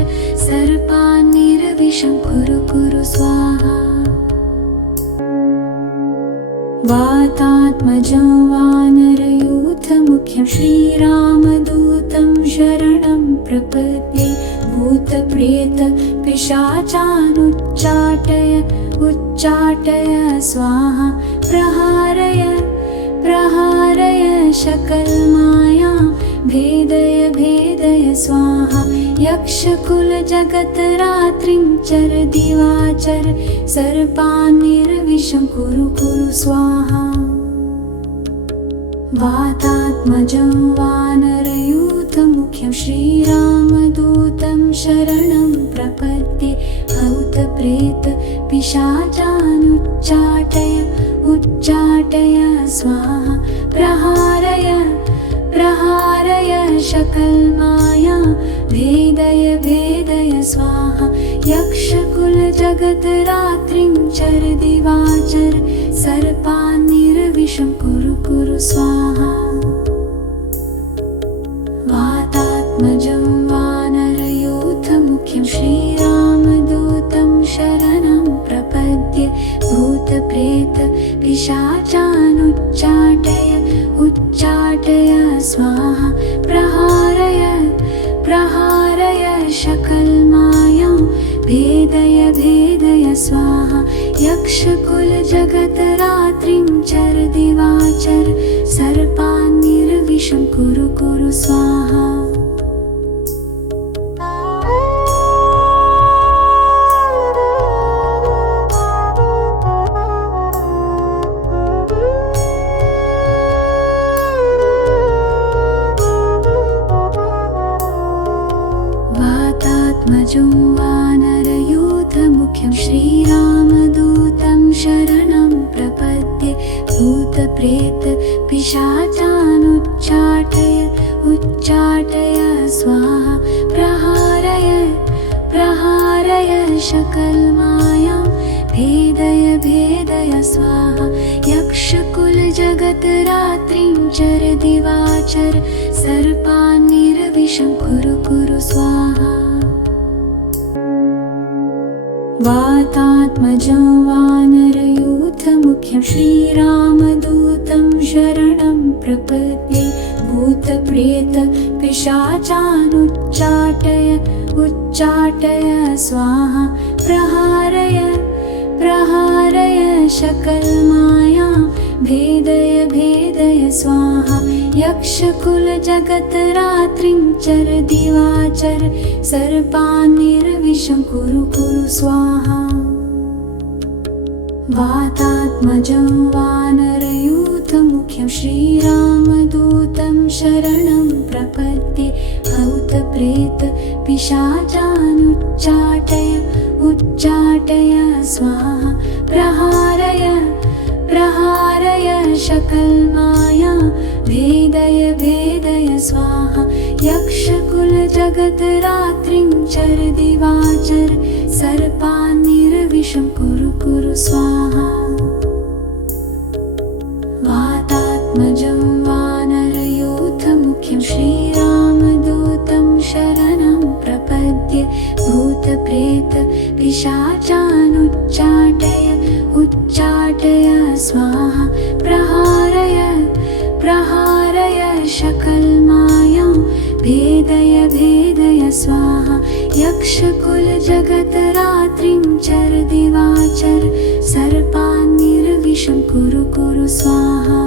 सर्पान्निर्विषं कुरु कुरु स्वाहा वातात्मजं वानरयूथमुख्यं श्रीरामदूतं शरणं प्रपद्ये भूतप्रेत पिशाचानुच्चाटय उच्चाटय स्वाहा प्रहारय प्रहारय शकलमायां भेदय भेदय स्वाहा यक्षकुलजगद्रात्रिं चर दिवाचर सर्पान्निर्विषं कुरु कुरु स्वाहा वातात्मजं वानरयूथमुख्यं श्रीरामदूतं शरणं प्रपद्ये भूतप्रेत पिशाचानुच्चाटय उच्चाटय स्वाहा प्रहारय प्रहारय शकलमायां भेदय भेदय स्वाहा यक्षकुलजगद्रात्रिं चर दिवाचर सर्पान्निर्विषं कुरु कुरु स्वाहा वातात्मजं वानरयूथमुख्यं श्रीरामदूतं शरणं प्रपद्ये भूतप्रेत पिशाचानुच्चाटय उच्चाटय स्वाहा प्रहारय प्रहारय शकलमायां भेदय भेदय स्वाहा यक्षकुलजगद्रात्रिं चर दिवाचर सर्पान्निर्विषं कुरु कुरु स्वाहा वातात्मजं वानरयूथमुख्यं श्रीरामदूतं शरणं प्रपद्ये भूतप्रेत पिशाचानुच्चाटय उच्चाटय स्वाहा प्रहारय प्रहारय शकलमायां भेदय भेदय स्वाहा यक्षकुलजगद्रात्रिं चर दिवाचर सर्पान्निर्विषं कुरु कुरु स्वाहा वातात्मजं वानरयूथमुख्यं श्रीरामदूतं शरणं प्रपद्ये भूतप्रेत पिशाचानुच्चाटय उच्चाटय स्वाहा प्रहारय प्रहारय शकलमायां भेदय भेदय स्वाहा यक्षकुलजगद्रात्रिं चर दिवाचर सर्पान्निर्विषं कुरु कुरु स्वाहा वातात्मजं वानरयूथमुख्यं भूतप्रेतपिशाचानुच्चाटय श्रीरामदूतं शरणं प्रपद्ये भूतप्रेतपिशाचानुच्चाटय उच्चाटय स्वाहा प्रहारय प्रहारय सकलमाया भेदय भेदय स्वाहा यक्षकुलजगतरात्रिं चर दिवाचर सर्पान्निर्विषं कुरु कुरु स्वाहा वातात्मजं वानरयूथमुख्यं श्रीरामदूतं शरणं प्रपद्ये भूतप्रेतपिशाचानुच्चाटय उच्चाटय स्वाहा प्रहारय प्रहारय सकलमायां भेदय भेदय स्वाहा यक्षकुलजगतरात्रिं चर दिवाचर सर्पान्निर्विषं कुरु कुरु स्वाहा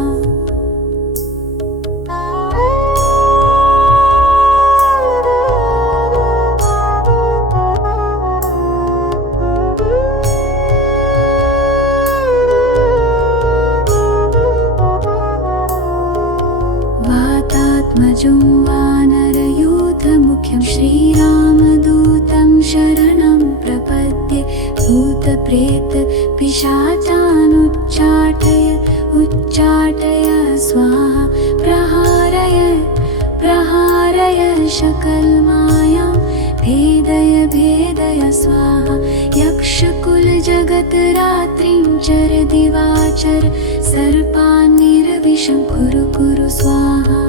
वातात्मजं वानरयूथमुख्यं श्रीरामदूतं शरणं प्रपद्ये भूतप्रेतपिशाचानुच्चाटय उच्चाटय स्वाहा प्रहारय प्रहारय सकलमायां भेदय भेदय स्वाहा यक्षकुलजगतरात्रिं चर दिवाचर सर्पान्निर्विषं कुरु कुरु स्वाहा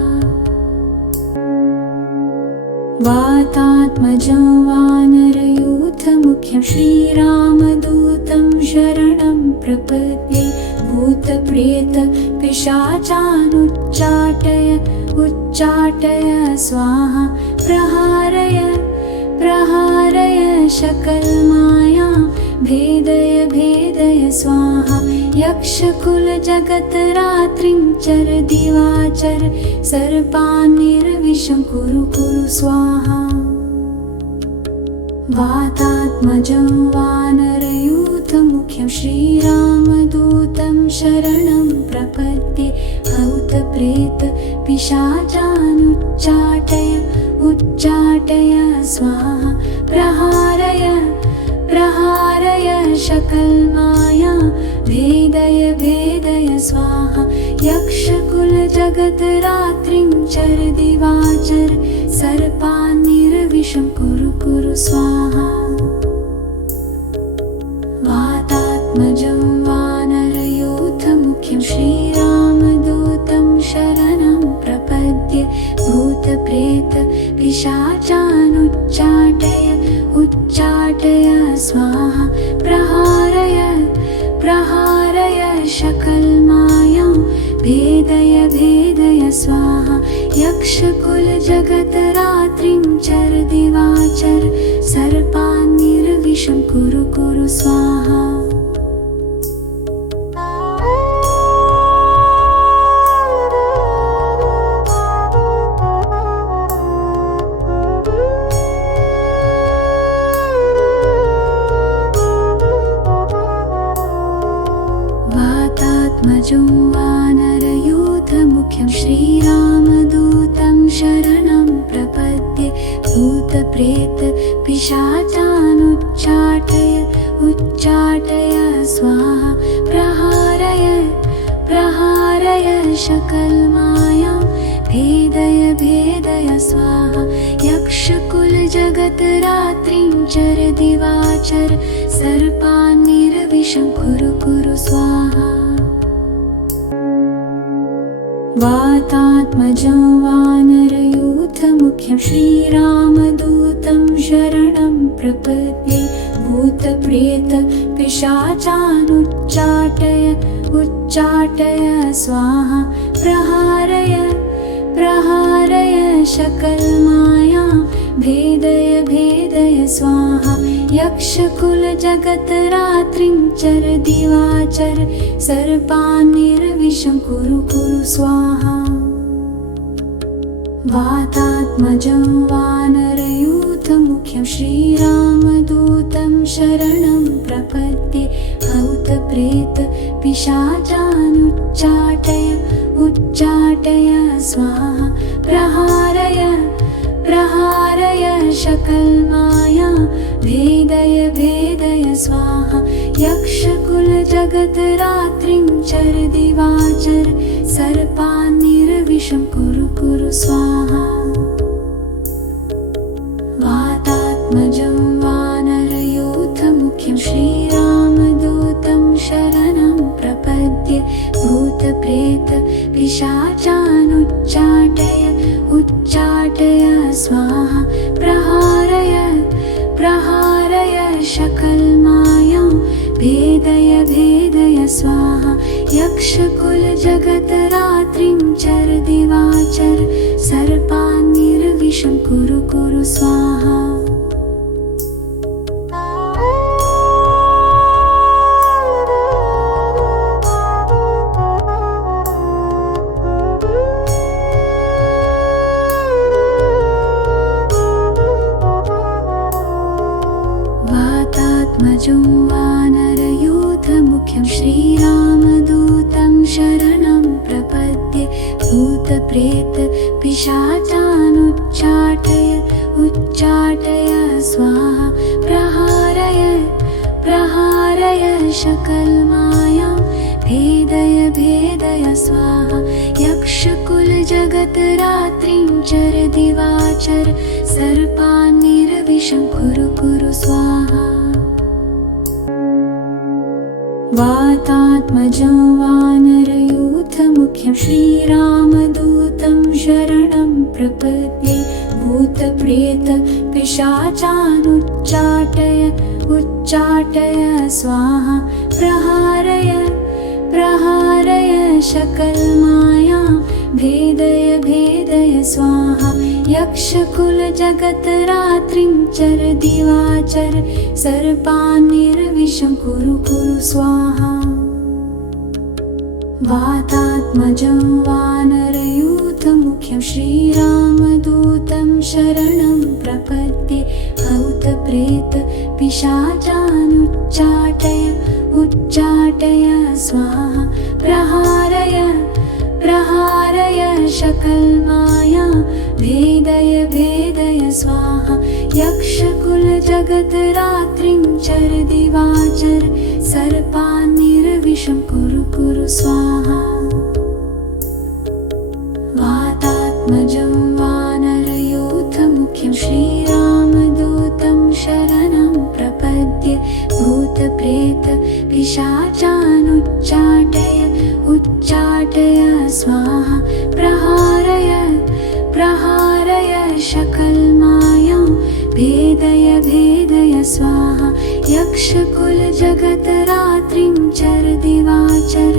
वातात्मजं वानरयूथमुख्यं श्रीरामदूतं शरणं प्रपद्ये भूतप्रेतपिशाचानुच्चाटय उच्चाटय स्वाहा प्रहारय प्रहारय सकलमायां भेदय भेदय स्वाहा यक्षकुलजगतरात्रिं चर दिवाचर सर्पान्निर्विषं कुरु कुरु स्वाहा वातात्मजं वानरयूथमुख्यं श्रीरामदूतं शरणं प्रपद्ये भूतप्रेतपिशाचानुच्चाटय उच्चाटय स्वाहा प्रहारय प्रहारय सकलमायां भेदय भेदय स्वाहा यक्षकुलजगतरात्रिं चर दिवाचर सर्पान्निर्विषं कुरु कुरु स्वाहा वातात्मजं वानरयूथमुख्यं श्रीरामदूतं शरणं प्रपद्ये भूतप्रेतपिशाचानुच्चाटय उच्चाटय स्वाहा प्रहारय प्रहारय सकलमायां भेदय भेदय स्वाहा यक्षकुलजगतरात्रिं चर दिवाचर सर्पान्निर्विषं कुरु कुरु स्वाहा वातात्मजं वानरयूथमुख्यं श्रीरामदूतं शरणं प्रपद्ये भूतप्रेतपिशाचानुच्चाटय उच्चाटय स्वाहा प्रहारय प्रहारय सकलमायां भेदय भेदय स्वाहा यक्षकुलजगतरात्रिं चर दिवाचर सर्पान्निर्विषं कुरु कुरु स्वाहा वातात्मजं वानरयूथमुख्यं श्रीरामदूतं शरणं प्रपद्ये भूतप्रेतपिशाचानुच्चाटय उच्चाटय स्वाहा प्रहारय प्रहारय सकलमायां भेदय भेदय स्वाहा यक्षकुलजगतरात्रिं चर दिवाचर सर्पान्निर्विषं कुरु कुरु स्वाहा वातात्मजं वानरयूथमुख्यं श्रीरामदूतं शरणं प्रपद्ये भूतप्रेतपिशाचानुच्चाटय पिशाचानुच्चाटय उच्चाटय स्वाहा प्रहारय प्रहारय सकलमाया भेदय भेदय स्वाहा यक्षकुलजगतरात्रिं चर दिवाचर सर्पान्निर्विषं कुरु कुरु स्वाहा वातात्मजं वानरयूथमुख्यं श्रीरामदूतं शरणं प्रपद्ये भूतप्रेत पिशाचानुच्चाटय उच्चाटय स्वाहा प्रहारय प्रहारय सकलमायां भेदय भेदय स्वाहा यक्षकुलजगतरात्रिं चर दिवाचर सर्पान्निर्विषं कुरु कुरु स्वाहा वातात्मजं वानरयूथमुख्यं श्रीरामदूतं शरणं प्रपद्ये भूतप्रेत पिशाचानुच्चाटय उच्चाटय स्वाहा प्रहारय प्रहारय सकलमायां भेदय भेदय स्वाहा यक्षकुलजगतरात्रिं चर दिवाचर सर्पान्निर्विषं कुरु कुरु स्वाहा वातात्मजं वानरयूथमुख्यं श्रीरामदूतं शरणं प्रपद्ये भूतप्रेत पिशाचानुच्चाटय उच्चाटय स्वाहा प्रहारय प्रहारय सकलमायां भेदय भेदय स्वाहा यक्षकुलजगतरात्रिं चर दिवाचर सर्पान्निर्विषं कुरु कुरु स्वाहा वातात्मजं वानरयूथमुख्यं श्रीरामदूतं शरणं प्रपद्ये भूतप्रेत पिशाचानुच्चाटय उच्चाटय स्वाहा प्रहारय प्रहारय सकलमायां भेदय भेदय स्वाहा यक्षकुलजगतरात्रिं चर दिवाचर सर्पान्निर्विषं कुरु कुरु स्वाहा वातात्मजं वानरयूथमुख्यं श्रीरामदूतं शरणं प्रपद्ये भूतप्रेत पिशाचानुच्चाटय उच्चाटय स्वाहा प्रहारय प्रहारय सकलमायां भेदय भेदय स्वाहा यक्षकुलजगतरात्रिं चर दिवाचर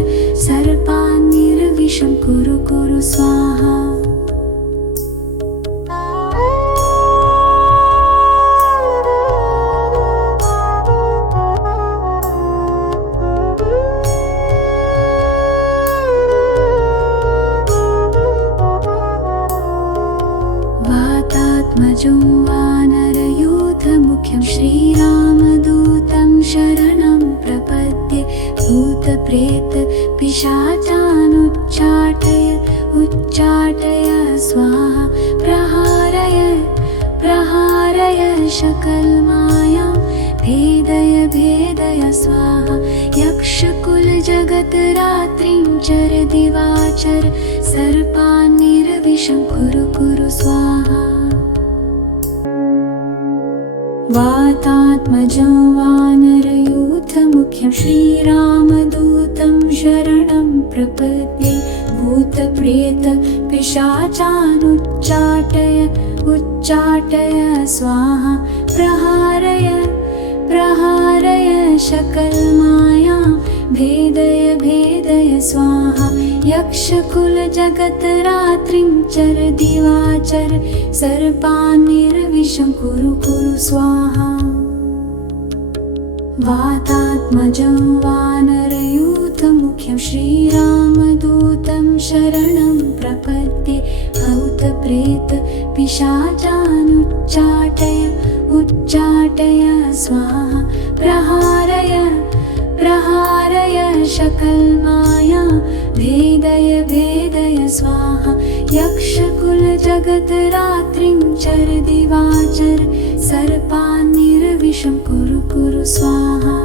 सर्पान्निर्विषं कुरु कुरु स्वाहा वातात्मजं वानरयूथमुख्यं श्रीरामदूतं शरणं प्रपद्ये भूतप्रेत पिशाचानुच्चाटय उच्चाटय स्वाहा प्रहारय प्रहारय सकलमायां भेदय भेदय स्वाहा यक्षकुलजगतरात्रिं चर दिवाचर सर्पान्निर्विषं कुरु कुरु स्वाहा वातात्मजं वानरयूथमुख्यं श्रीरामदूतं शरणं प्रपद्ये भूतप्रेत पिशाचानुच्चाटय उच्चाटय स्वाहा प्रहारय प्रहारय सकलमायां भेदय भेदय स्वाहा यक्षकुलजगतरात्रिं चर दिवाचर सर्पान्निर्विषं कुरु कुरु स्वाहा वातात्मजं वानरयूथमुख्यं श्रीरामदूतं शरणं प्रपद्ये भूतप्रेत पिशाचानुच्चाटय उच्चाटय स्वाहा प्रहारय प्रहारय शकलमाया भेदय भेदय स्वाहा यक्षकुलजगतरात्रिं चर दिवाचर सर्पान्निर्विषं कुरु कुरु स्वाहा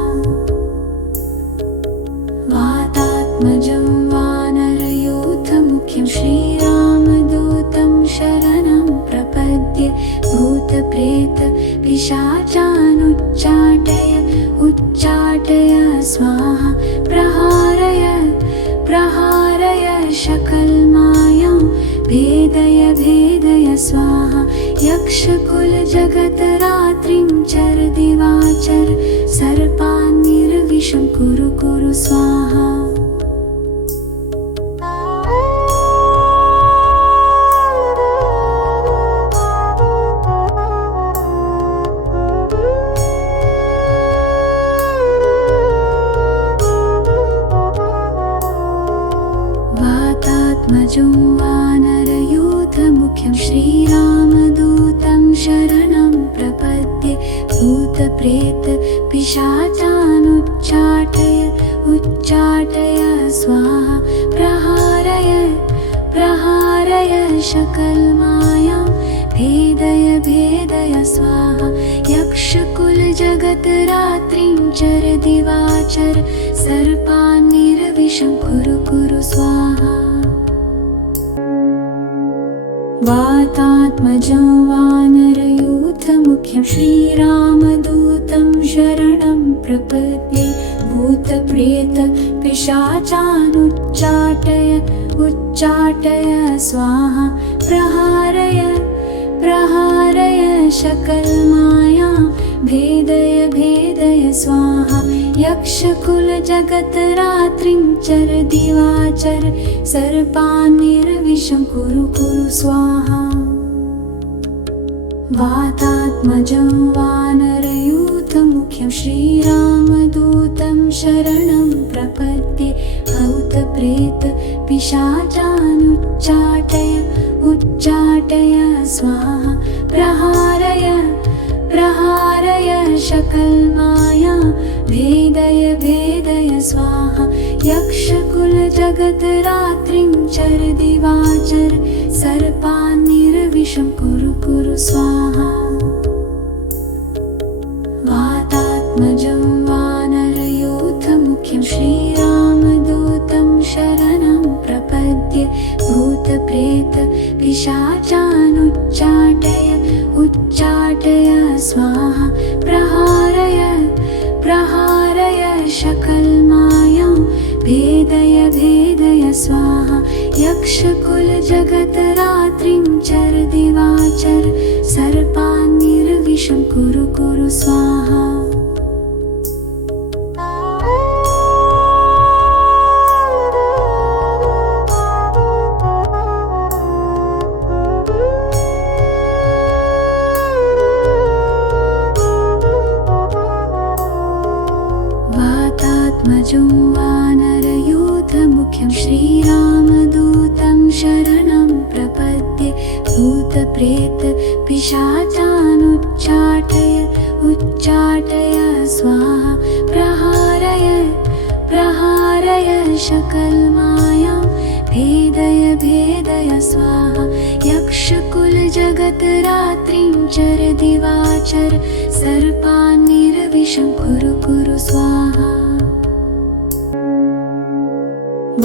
वातात्मजं वानरयूथमुख्यं श्रीरामदूतं शरणं प्रपद्ये भूतप्रेत पिशाचानुच्चाटय उच्चाटय स्वाहा प्रहारय प्रहारय शकलमायां भेदय भेदय स्वाहा यक्षकुलजगतरात्रिं चर दिवाचर सर्पान्निर्विषं कुरु कुरु स्वाहा वातात्मजं वानरयूथमुख्यं श्रीरामदूतं शरणं प्रपद्ये भूतप्रेत पिशाचानुच्चाटय उच्चाटय स्वाहा प्रहारय प्रहारय शकलमायां भेदय भेदय स्वाहा यक्षकुलजगतरात्रिं चर दिवाचर सर्पान्निर्विषं कुरु कुरु स्वाहा वातात्मजं वानरयूथमुख्यं श्रीरामदूतं शरणं प्रपद्ये भूतप्रेत पिशाचानुच्चाटय उच्चाटय स्वाहा प्रहारय प्रहारय शकलमायां भेदय भेदय स्वाहा यक्षकुलजगतरात्रिं चर दिवाचर सर्पान्निर्विषं कुरु कुरु स्वाहा वातात्मजं वानरयूथमुख्यं श्रीरामदूतं शरणं प्रपद्ये भूतप्रेत पिशाचानुच्चाटय उच्चाटय स्वाहा प्रहारय प्रहारय शकलमायां भेदय भेदय स्वाहा यक्षकुलजगतरात्रिं चर दिवाचर सर्पान्निर्विषं कुरु कुरु स्वाहा वातात्मजं वानरयूथमुख्यं श्रीरामदूतं शरणं प्रपद्ये भूतप्रेत पिशाचानुच्चाटय उच्चाटय स्वाहा प्रहारय प्रहारय शकलमायां भेदय भेदय स्वाहा यक्षकुलजगतरात्रिं चर दिवाचर सर्पान्निर्विषं कुरु कुरु स्वाहा वातात्मजं वानरयूथमुख्यं श्रीरामदूतं शरणं प्रपद्ये भूतप्रेत पिशाचानुच्चाटय उच्चाटय स्वाहा प्रहारय प्रहारय शकलमायां भेदय भेदय स्वाहा यक्षकुलजगतरात्रिं चर दिवाचर सर्पान्निर्विषं कुरु कुरु स्वाहा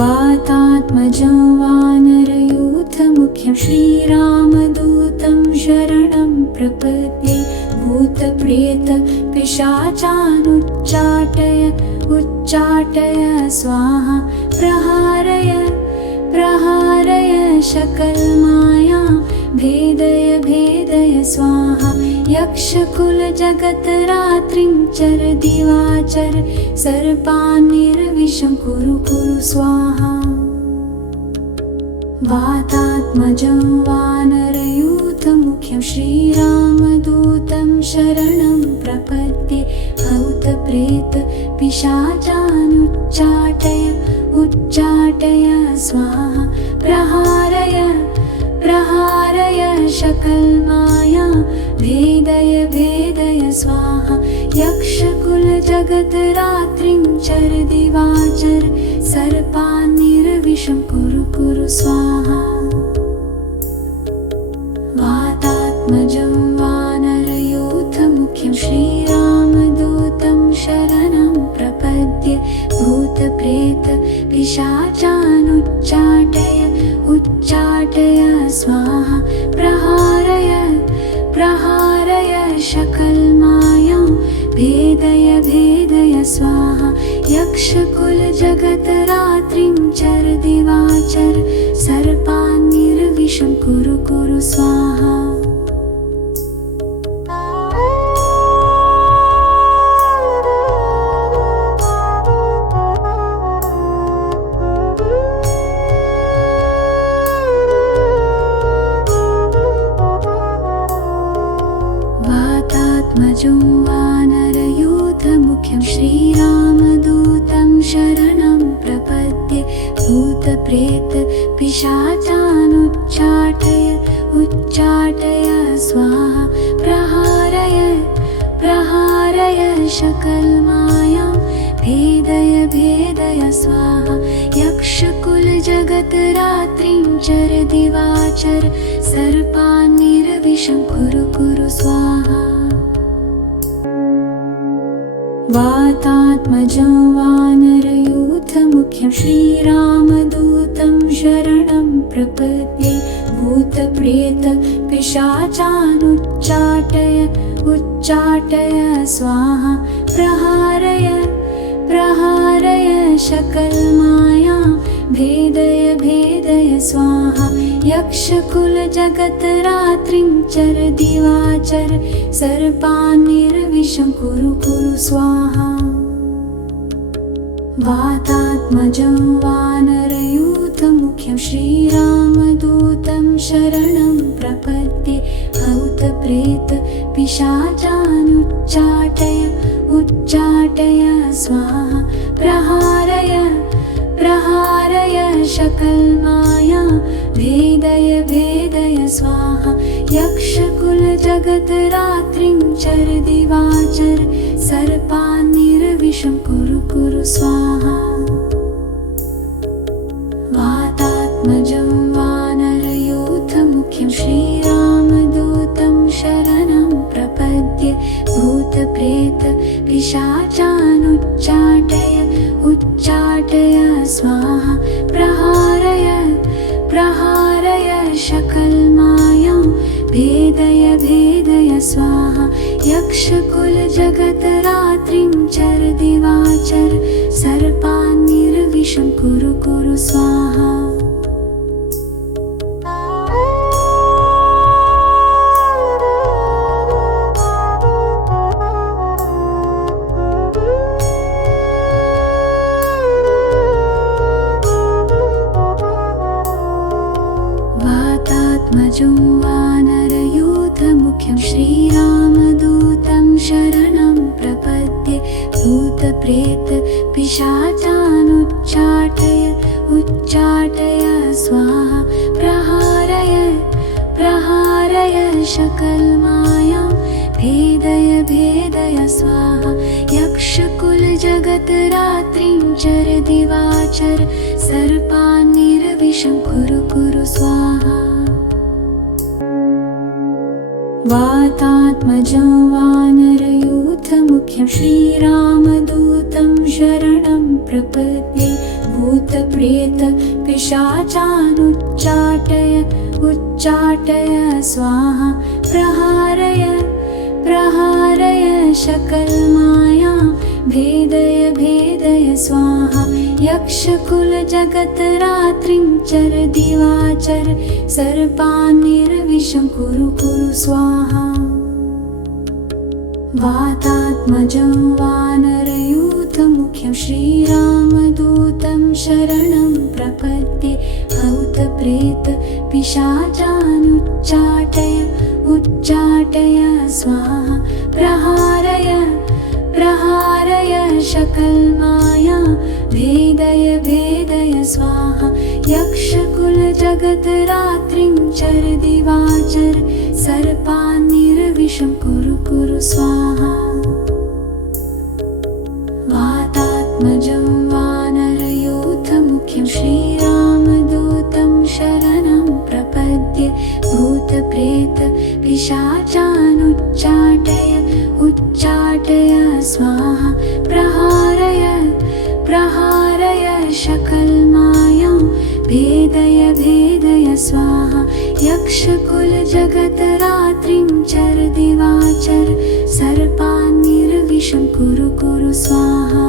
वातात्मजं वानरयूथमुख्यं श्रीरामदूतं शरणं प्रपद्ये भूतप्रेत पिशाचानुच्चाटय उच्चाटय स्वाहा प्रहारय प्रहारय शकलमायां भेदय भेदय स्वाहा यक्षकुलजगतरात्रिं चर दिवाचर सर्पान्निर्विषं कुरु कुरु स्वाहा वातात्मजं वानरयूथमुख्यं श्रीरामदूतं शरणं प्रपद्ये भूतप्रेत पिशाचानुच्चाटय उच्चाटय स्वाहा प्रहारय प्रहारय शकलमायां भेदय भेदय स्वाहा यक्षकुलजगतरात्रिं जगद्रात्रिं चर दिवाचर सर्पान्निर्विषं कुरु कुरु स्वाहा वातात्मजं वानरयूथमुख्यं श्रीरामदूतं शरणं प्रपद्ये भूतप्रेत पिशाचानुच्चाटय उच्चाटय स्वाहा प्रहारय प्रहारय शकलमायां भेदय भेदय स्वाहा यक्षकुलजगतरात्रिं चर दिवाचर सर्पान्निर्विषं कुरु कुरु स्वाहा वातात्मजं वानरयूथमुख्यं श्रीरामदूतं शरणं प्रपद्ये भूतप्रेत पिशाचानुच्चाटय उच्चाटय स्वाहा प्रहारय प्रहारय शकलमायां भेदय भेदय स्वाहा यक्षकुलजगतरात्रिं चर दिवाचर सर्पान्निर्विषं कुरु कुरु स्वाहा वातात्मजं वानरयूथमुख्यं श्रीरामदूतं शरणं प्रपद्ये भूतप्रेत पिशाचानुच्चाटय उच्चाटय स्वाहा प्रहारय प्रहारय शकलमायां भेदय भेदय स्वाहा यक्षकुलजगतरात्रिं चर दिवाचर सर्पान्निर्विषं कुरु कुरु स्वाहा वातात्मजं वानरयूथमुख्यं श्रीरामदूतं शरणं प्रपद्ये भूतप्रेत पिशाचानुच्चाटय उच्चाटय स्वाहा प्रहारय प्रहारय शकलमायां भेदय भेदय स्वाहा यक्षकुलजगतरात्रिं चर दिवाचर सर्पान्निर्विषं कुरु कुरु स्वाहा वातात्मजं वानरयूथमुख्यं श्रीरामदूतं शरणं प्रपद्ये भूतप्रेत पिशाचानुच्चाटय उच्चाटय स्वाहा प्रहारय प्रहारय शकलमायां भेदय भेदय स्वाहा यक्षकुलजगतरात्रिं चर दिवाचर सर्पान्निर्विषं कुरु कुरु स्वाहा वातात्मजं वानरयूथमुख्यं श्रीरामदूतं शरणं प्रपद्ये भूतप्रेत पिशाचानुच्चाटय उच्चाटय स्वाहा प्रहारय प्रहारय शकलमायां भेदय भेदय स्वाहा यक्षकुलजगतरात्रिं चर दिवाचर सर्पान्निर्विषं कुरु कुरु स्वाहा वातात्मजं वानरयूथमुख्यं श्रीरामदूतं शरणं प्रपद्ये भूतप्रेत पिशाचानुच्चाटय उच्चाटय स्वाहा प्रहारय प्रहारय शकलमायां भेदय भेदय स्वाहा यक्षकुलजगतरात्रिं चर दिवाचर सर्पान्निर्विषं कुरु कुरु स्वाहा वातात्मजं वानरयूथमुख्यं श्रीरामदूतं शरणं प्रपद्ये भूतप्रेत पिशाचानुच्चाटय उच्चाटय स्वाहा प्रहारय प्रहारय शकलमायां भेदय भेदय स्वाहा यक्षकुलजगतरात्रिं चर दिवाचर सर्पान्निर्विषं कुरु कुरु स्वाहा पिशाचानुच्चाटय उच्चाटय स्वाहा प्रहारय प्रहारय शकलमायां भेदय भेदय स्वाहा यक्षकुलजगतरात्रिं चर दिवाचर सर्पान्निर्विषं कुरु कुरु स्वाहा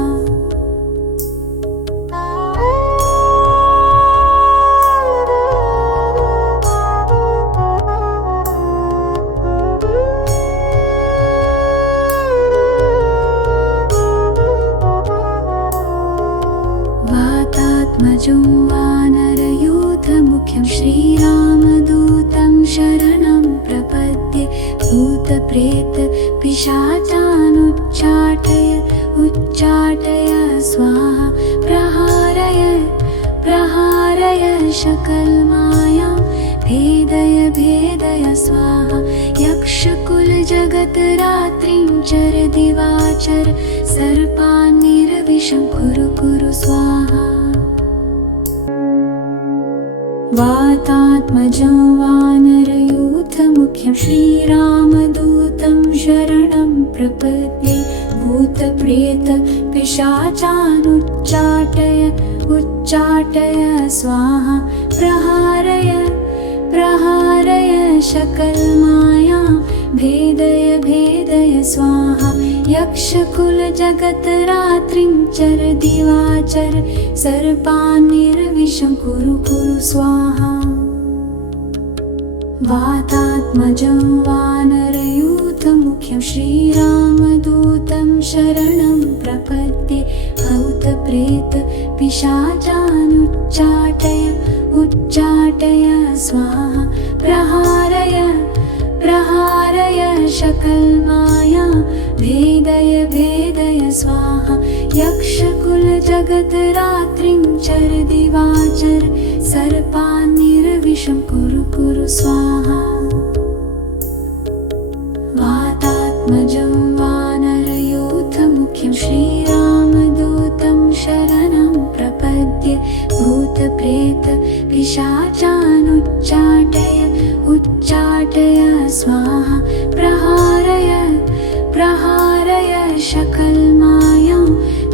वातात्मजं वानरयूथमुख्यं श्रीरामदूतं शरणं प्रपद्ये भूतप्रेत पिशाचानुच्चाटय उच्चाटय स्वाहा प्रहारय प्रहारय शकलमायां भेदय भेदय स्वाहा यक्षकुलजगतरात्रिं चर दिवाचर सर्पान्निर्विषं कुरु कुरु स्वाहा वातात्मजं वानरयूथमुख्यं श्रीरामदूतं शरणं प्रपद्ये भूतप्रेत पिशाचानुच्चाटय उच्चाटय स्वाहा प्रहारय प्रहारय शकलमायां भेदय भेदय स्वाहा यक्षकुलजगतरात्रिं चर दिवाचर सर्पान्निर्विषं कुरु कुरु स्वाहा वातात्मजं वानरयूथमुख्यं श्रीरामदूतं शरणं प्रपद्ये भूतप्रेत पिशाचानुच्चाटय उच्चाटय स्वाहा प्रहारय प्रहारय शकलमायां भेदय भेदय स्वाहा यक्षकुलजगतरात्रिं चर दिवाचर सर्पान्निर्विषं कुरु कुरु स्वाहा वातात्मजं वानरयूथमुख्यं श्रीरामदूतं शरणं प्रपद्ये भूतप्रेत पिशाचानुच्चाटय उच्चाटय स्वाहा प्रहारय प्रहारय शकलमायां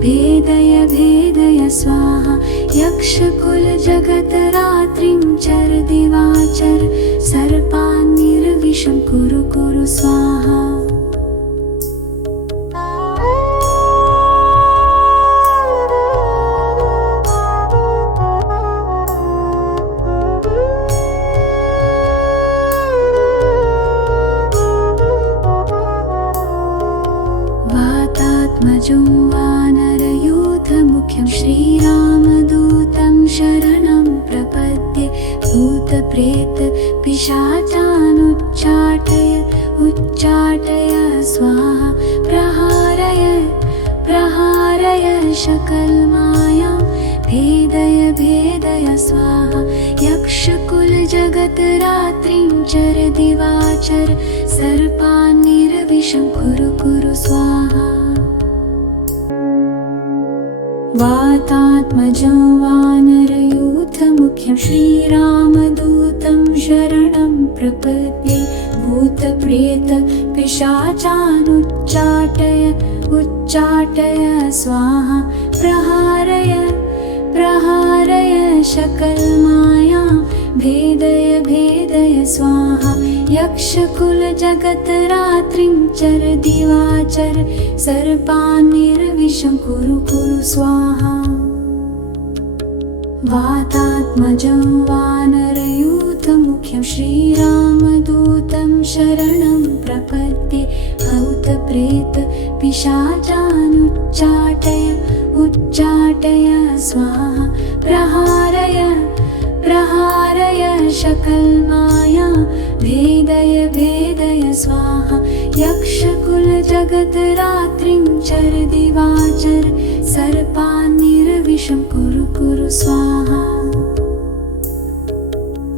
भेदय भेदय स्वाहा यक्षकुलजगतरात्रिं चर दिवाचर सर्पान्निर्विषं कुरु कुरु स्वाहा वातात्मजं वानरयूथमुख्यं श्रीरामदूतं शरणं प्रपद्ये भूतप्रेत पिशाचानुच्चाटय उच्चाटय स्वाहा प्रहारय प्रहारय शकलमायां भेदय भेदय स्वाहा यक्षकुलजगतरात्रिं चर दिवाचर सर्पान्निर्विषं कुरु कुरु स्वाहा वातात्मजं वानरयूथमुख्यं श्रीरामदूतं शरणं प्रपद्ये भूतप्रेत पिशाचानुच्चाटय उच्चाटय स्वाहा प्रहारय प्रहारय शकलमायां भेदय भेदय स्वाहा यक्षकुलजगतरात्रिं चर दिवाचर सर्पान्निर्विषं कुरु कुरु स्वाहा वातात्मजं वानरयूथमुख्यं श्रीरामदूतं शरणं प्रपद्ये भूतप्रेत पिशाचानुच्चाटय उच्चाटय स्वाहा प्रहारय प्रहारय शकलमायां भेदय भेदय स्वाहा यक्षकुलजगतरात्रिं चर दिवाचर सर्पान्निर्विषं कुरु कुरु स्वाहा